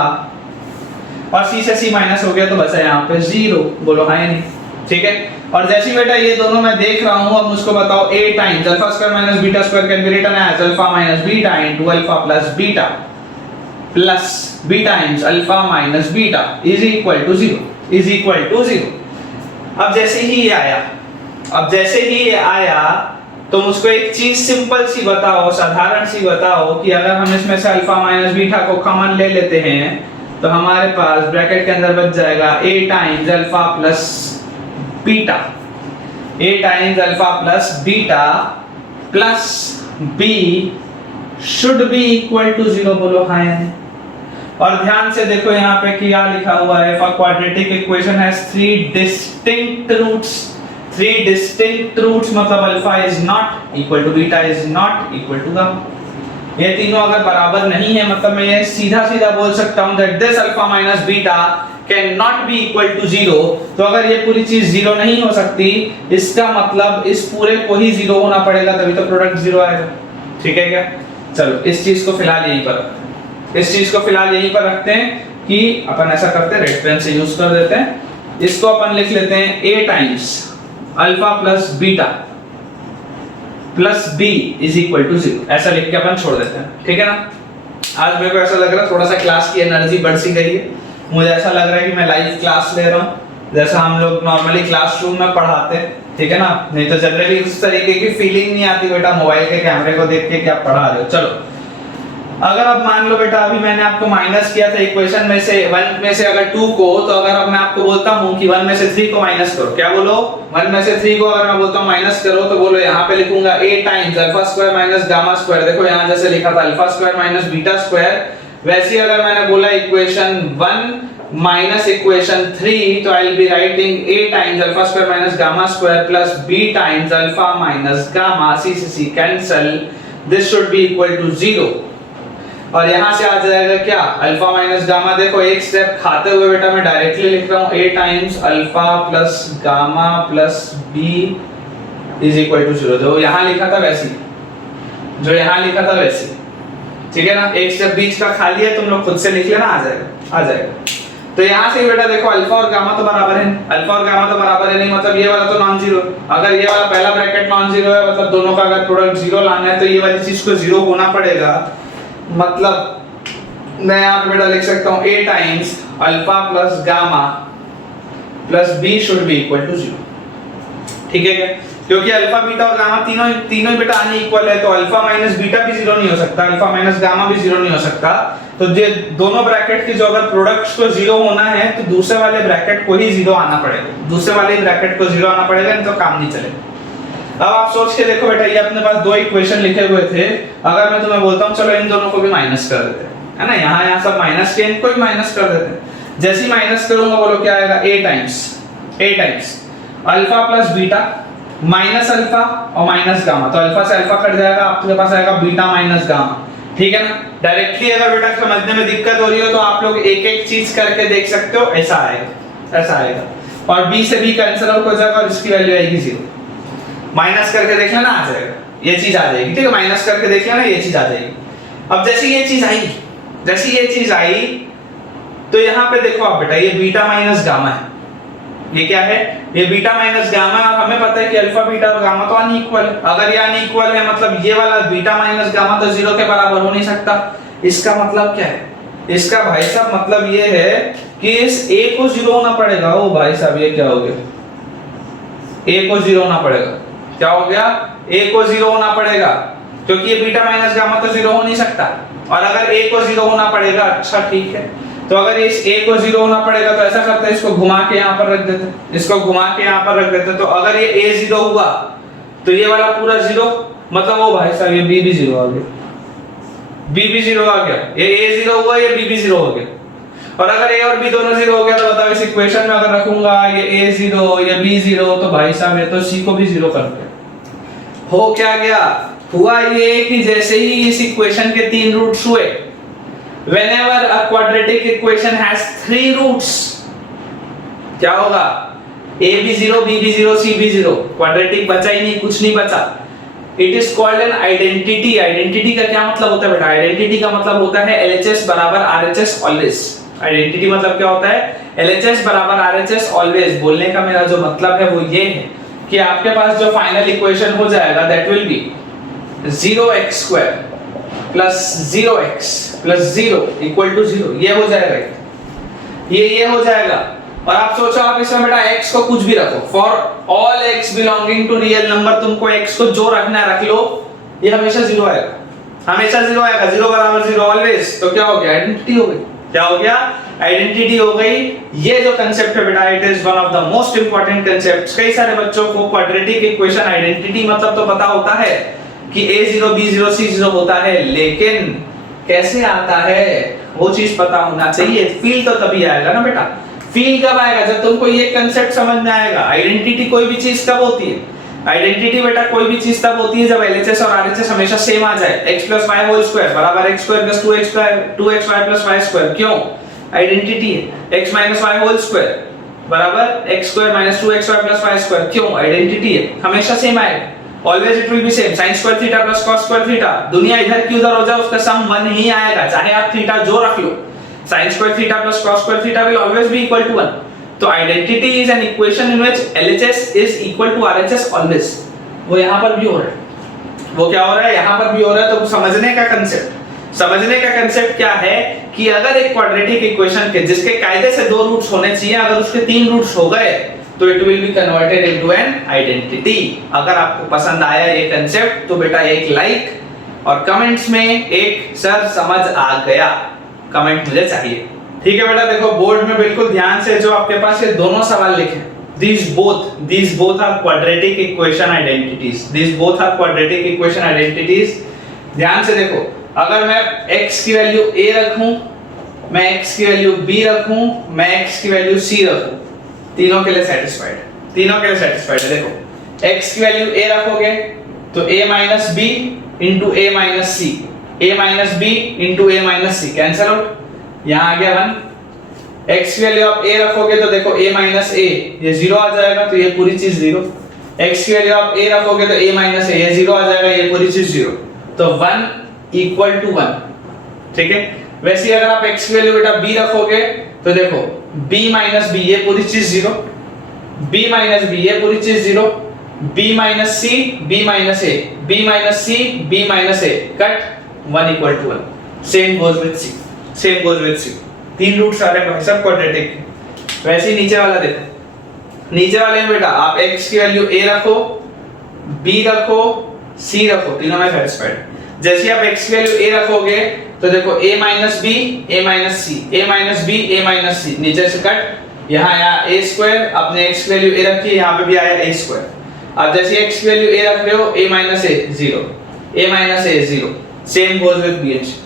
और c से c माइनस हो गया तो बचा यहाँ पे 0, बोलो हाँ या नहीं, ठीक है। और जैसे बेटा ये दोनों मैं देख रहा हूँ, अब मुझको बताओ a times α² minus β² can be written as alpha minus beta into alpha plus beta plus b times alpha minus beta is equal to 0। अब जैसे ही ये आया तो मुझको एक चीज सिंपल सी बताओ, साधारण सी बताओ कि अगर हम इसमें से अल्फा माइनस बीटा को कॉमन ले लेते हैं तो हमारे पास ब्रैकेट के अंदर बच जाएगा a times alpha plus beta plus b should be equal to 0, बोलो हाँ या नहीं। और ध्यान से देखो यहाँ पे क्या लिखा हुआ है, for quadratic equation has three distinct roots, मतलब alpha is not equal to beta is not equal to gamma. ये तीनों अगर बराबर नहीं है, मतलब मैं ये सीधा बोल सकता हूं that this alpha minus beta can not be equal to 0। तो अगर ये पूरी चीज 0 नहीं हो सकती, इसका मतलब इस पूरे को ही 0 होना पड़ेगा, तभी तो प्रोडक्ट 0 आएगा, ठीक है क्या? चलो इस चीज को फिलहाल यहीं पर रखते हैं कि अपन ऐसा करते हैं, रेड पेन से यूज कर देते हैं। इसको अपन लिख लेते हैं a times alpha plus beta plus b is equal to 0, ऐसा लिख के अपन छोड़ देते हैं, ठीक है ना। आज मेरे को ऐसा लग रहा है थोड़ा सा क्लास की एनर्जी बढ़ सी गई है, मुझे ऐसा लग रहा है कि मैं लाइव क्लास ले रहा हूँ, जैसा हम लोग नॉर्मली क्लासरूम में पढ़ाते हैं, ठीक है ना। नहीं तो जनरली उस तरीके की फीलिंग नहीं आती बेटा मोबाइल के कैमरे को देख के क्या पढ़ा रहे हो। चलो अगर अब मान लो बेटा अभी मैंने आपको माइनस किया था इक्वेशन में से 1 में से अगर 2 को, तो अगर अब मैं आपको बोलता हूं कि 1 में से 3 को माइनस करो, क्या बोलो? 1 में से 3 को अगर मैं बोलता हूं माइनस करो, तो बोलो यहाँ पे लिखूंगा a टाइम्स α² माइनस गामा²। देखो यहाँ जैसे लिखा था α² माइनस β², वैसे ही अगर मैंने बोला इक्वेशन 1 माइनस इक्वेशन 3, तो I will be writing a times α² minus gamma plus b times alpha minus gamma, c से c cancel, this should be equal to 0। और यहां से आ जाएगा क्या? Alpha minus gamma. देखो एक स्टेप खाते हुए बेटा मैं डायरेक्टली लिख रहा हूं a times alpha plus gamma plus b is equal to 0। जो यहां लिखा था वैसे, ठीक है ना। एक स्टेप बीच का खाली है, तुम लोग खुद से लिख लेना, आ जाएगा। तो यहां से बेटा देखो अल्फा और गामा तो बराबर है, नहीं मतलब ये वाला तो नॉन जीरो। अगर ये वाला पहला ब्रैकेट नॉन जीरो है, मतलब दोनों का अगर प्रोडक्ट 0 लाना है तो ये वाली चीज को 0 होना पड़ेगा। मतलब मैं यहाँ पे बेटा लिख सकता हूँ a times alpha plus gamma plus b should be equal to 0, ठीक है क्या? क्योंकि अल्फा बीटा और गामा तीनों तीनों बेटा अनइक्वल है, तो अल्फा माइनस बीटा भी जीरो नहीं हो सकता, अल्फा माइनस गामा भी जीरो नहीं हो सकता। तो ये दोनों ब्रैकेट की जो अगर प्रोडक्ट्स को जीरो होना है तो दूसरे वाले ब्रैकेट को ही जीरो आना पड़ेगा, दूसरे वाले ब्रैकेट को जीरो आना पड़ेगा, नहीं तो काम नहीं चलेगा। अब आप सोच के देखो बेटा, ये अपने पास दो इक्वेशन लिखे हुए थे, अगर मैं तुम्हें बोलता हूँ चलो इन दोनों को भी माइनस कर देते हैं, है ना, यहाँ सब माइनस के, इनको भी माइनस कर देते हैं। जैसे ही माइनस करूंगा बोलो क्या आएगा, a times alpha plus beta minus alpha और माइनस गामा, तो अल्फा से अल्फा कट जाएगा, आपके पास आएगा बीटा माइनस गामा, ठीक है ना। डायरेक्टली अगर बेटा समझने में दिक्कत हो रही हो तो आप लोग एक एक चीज करके देख सकते हो, ऐसा आएगा और b से b कैंसिल आउट हो जाएगा और इसकी वैल्यू आएगी 0। माइनस करके देख लेना, आ जाएगा, ये चीज आ जाएगी, ठीक है, माइनस करके देख लेना, ये चीज आ जाएगी। अब जैसे ये चीज आई तो यहाँ पे देखो आप बेटा, ये बीटा माइनस गामा है, ये क्या है, ये बीटा माइनस गामा, और हमें पता है कि अल्फा बीटा और गामा तो अनइक्वल है। अगर ये अनइक्वल है मतलब ये वाला बीटा माइनस गामा तो जीरो के बराबर हो नहीं सकता। इसका मतलब क्या है, इसका भाई साहब मतलब ये है कि इस a को जीरो होना पड़ेगा। ओ भाई साहब ये क्या हो गया, a को जीरो होना पड़ेगा, क्या हो गया, a को जीरो होना पड़ेगा, क्योंकि ये बीटा माइनस गामा तो जीरो हो नहीं सकता। और अगर a को जीरो होना पड़ेगा, अच्छा ठीक है, तो अगर इस a को जीरो होना पड़ेगा तो ऐसा करते हैं, इसको घुमा के यहाँ पर रख देते हैं, इसको घुमा के यहाँ पर रख देते हैं। तो अगर ये a जीरो हुआ तो ये वाला पूरा जीरो, मतलब वो भाई साहब ये b भी जीरो आ गया, b भी जीरो आ गया, ये a जीरो हुआ, ये b भी जीरो हो गया। और अगर a और b दोनों जीरो हो गया तो बताओ इस इक्वेशन में अगर रखूंगा ये a जीरो ये b जीरो, तो भाई साहब ये तो c को भी जीरो कर दिया। हो क्या गया, हुआ ये कि जैसे ही इस इक्वेशन के तीन रूट्स हुए, whenever a quadratic equation has three roots, क्या होगा, a भी जीरो, b भी जीरो, c भी जीरो, क्वाड्रेटिक बचा ही नहीं, कुछ नहीं बचा। It is called an identity. Identity का क्या मतलब होता है बेटा, आइडेंटिटी का मतलब होता है LHS बराबर RHS ऑलवेज। आइडेंटिटी मतलब क्या होता है, LHS बराबर RHS ऑलवेज। बोलने का मेरा जो मतलब है वो ये है कि आपके पास जो फाइनल इक्वेशन हो जाएगा that will be 0x² plus 0x plus 0 equal to 0, ये हो जाएगा, ये हो जाएगा। और आप सोचो आप इसमें बेटा x को कुछ भी रखो, for all x belonging to real number, तुमको x को जो रखना है रख लो, ये हमेशा 0 आएगा, हमेशा 0 आएगा, 0 बराबर 0 ऑलवेज। तो क्या हो गया, आइडेंटिटी हो गई, क्या हो गया, आइडेंटिटी हो गई। ये जो कांसेप्ट है बेटा, it is one of the most important concepts. कई सारे बच्चों को क्वाड्रेटिक इक्वेशन आइडेंटिटी मतलब तो पता होता है कि a0 b0 c0 होता है, लेकिन कैसे आता है वो चीज पता होना चाहिए। फील तो तभी आएगा ना बेटा, फील कब आएगा, जब तुमको ये कांसेप्ट समझ में आएगा। आइडेंटिटी कोई भी चीज कब होती है, आइडेंटिटी बेटा कोई भी चीज तब होती है जब LHS और RHS हमेशा सेम आ जाए। x + y होल स्क्वायर बराबर x² + 2xy + y², क्यों, आइडेंटिटी है। x - y होल स्क्वायर बराबर x² - 2xy + y², क्यों, आइडेंटिटी है, हमेशा सेम आएगा। Always it will be same, sin square theta plus cos square theta, दुनिया इधर की उधर हो जाए उसका सम 1 ही आएगा, चाहे आप थीटा जो रख लो, sin square theta plus cos square theta will always be equal to 1। तो identity is an equation in which LHS is equal to RHS always। वो यहाँ पर भी हो रहा है, वो क्या हो रहा है, यहाँ पर भी हो रहा है। तो समझने का कंसेप्ट क्या है कि अगर एक क्वाड्रेटिक इक्वेशन के जिसके कायदे से दो रूट्स होने चाहिए, अगर उसके तीन रूट्स हो गए तो it will be converted into an identity. अगर आपको पसंद आया ये कांसेप्ट तो बेटा एक लाइक और कमेंट्स में एक सर समझ आ गया कमेंट मुझे चाहिए, ठीक है बेटा। देखो बोर्ड में बिल्कुल ध्यान से जो आपके पास ये दोनों सवाल लिखे, these both are quadratic equation identities, ध्यान से देखो। अगर मैं x की वैल्यू a रखूं, मैं x की वैल्यू b रखूं, मैं x की वैल्यू c रखूं, तीनों के लिए सेटिस्फाइड है। देखो x की वैल्यू a रखोगे तो a - b into a - c, a - b into a - c cancel out, यहाँ आ गया 1। x की वैल्यू आप a रखोगे तो देखो a - a, ये 0 आ जाएगा, तो ये पूरी चीज 0। x की वैल्यू आप a रखोगे तो a - a, ये 0 आ जाएगा, ये पूरी चीज 0। तो 1 = 1, ठीक है। वैसे ही अगर आप x की वैल्यू बेटा b रखोगे तो देखो b - b, ये पूरी चीज 0, b - b, ये पूरी चीज 0, b - c, b - a, b - c, b - a, cut 1 = 1। Same goes with c, तीन रूट्स आ रहे हैं भाई सब क्वाड्रेटिक। वैसे ही नीचे वाला देखो, नीचे वाले में बेटा आप x की वैल्यू a रखो, बी रखो, सी रखो, तीनों में सेटिस्फाइड। जैसे ही आप x की वैल्यू a रखोगे तो देखो a minus b, a minus c, a minus b, a minus c, नीचे से कट, यहाँ आया a स्क्वायर, आपने x की वैल्यू a रखी, यहाँ पे भी आया a स्क्वायर। अब जैसे x की वैल्यू a रख रहे हो, a minus a 0, a minus a 0, same goes with bh।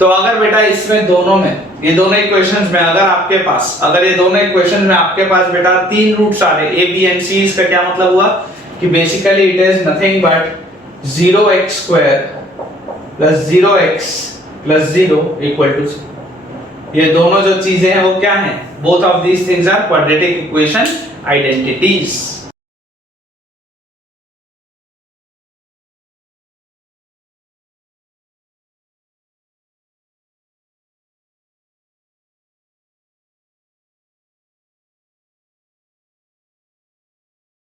तो अगर बेटा इसमें दोनों में, ये दोनों इक्वेशंस में अगर आपके पास, अगर ये दोनों इक्वेशंस में आपके पास बेटा तीन रूट्स आ रहे a b and c, इसका क्या मतलब हुआ कि basically it is nothing but 0x square plus 0x plus 0 equal to 0। ये दोनों जो चीजें हैं वो क्या हैं? Both of these things are quadratic equation identities.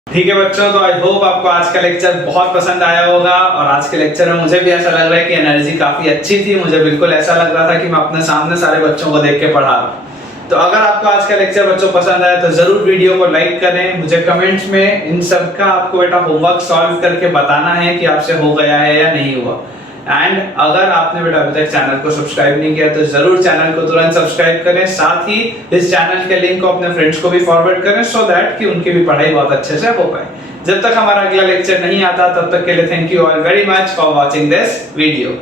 ठीक है बच्चों, तो आई होप आपको आज का लेक्चर बहुत पसंद आया होगा। और आज के लेक्चर में मुझे भी ऐसा लग रहा है कि एनर्जी काफी अच्छी थी। मुझे बिल्कुल ऐसा लग रहा था कि मैं अपने सामने सारे बच्चों को देख के पढ़ा रहा हूं। तो अगर आपको आज का लेक्चर बच्चों पसंद आया तो जरूर वीडियो को लाइक करें। मुझे कमेंट्स में इन सब का आपको बेटा होमवर्क सॉल्व करके बताना है कि आपसे हो गया है या नहीं हुआ। एंड अगर आपने बेटा अभी तक चैनल को सब्सक्राइब नहीं किया तो जरूर चैनल को तुरंत सब्सक्राइब करें। साथ ही इस चैनल के लिंक को अपने फ्रेंड्स को भी फॉरवर्ड करें सो दैट कि उनकी भी पढ़ाई बहुत अच्छे से हो पाए। जब तक हमारा अगला लेक्चर नहीं आता तब तक के लिए thank you all very much for watching this video.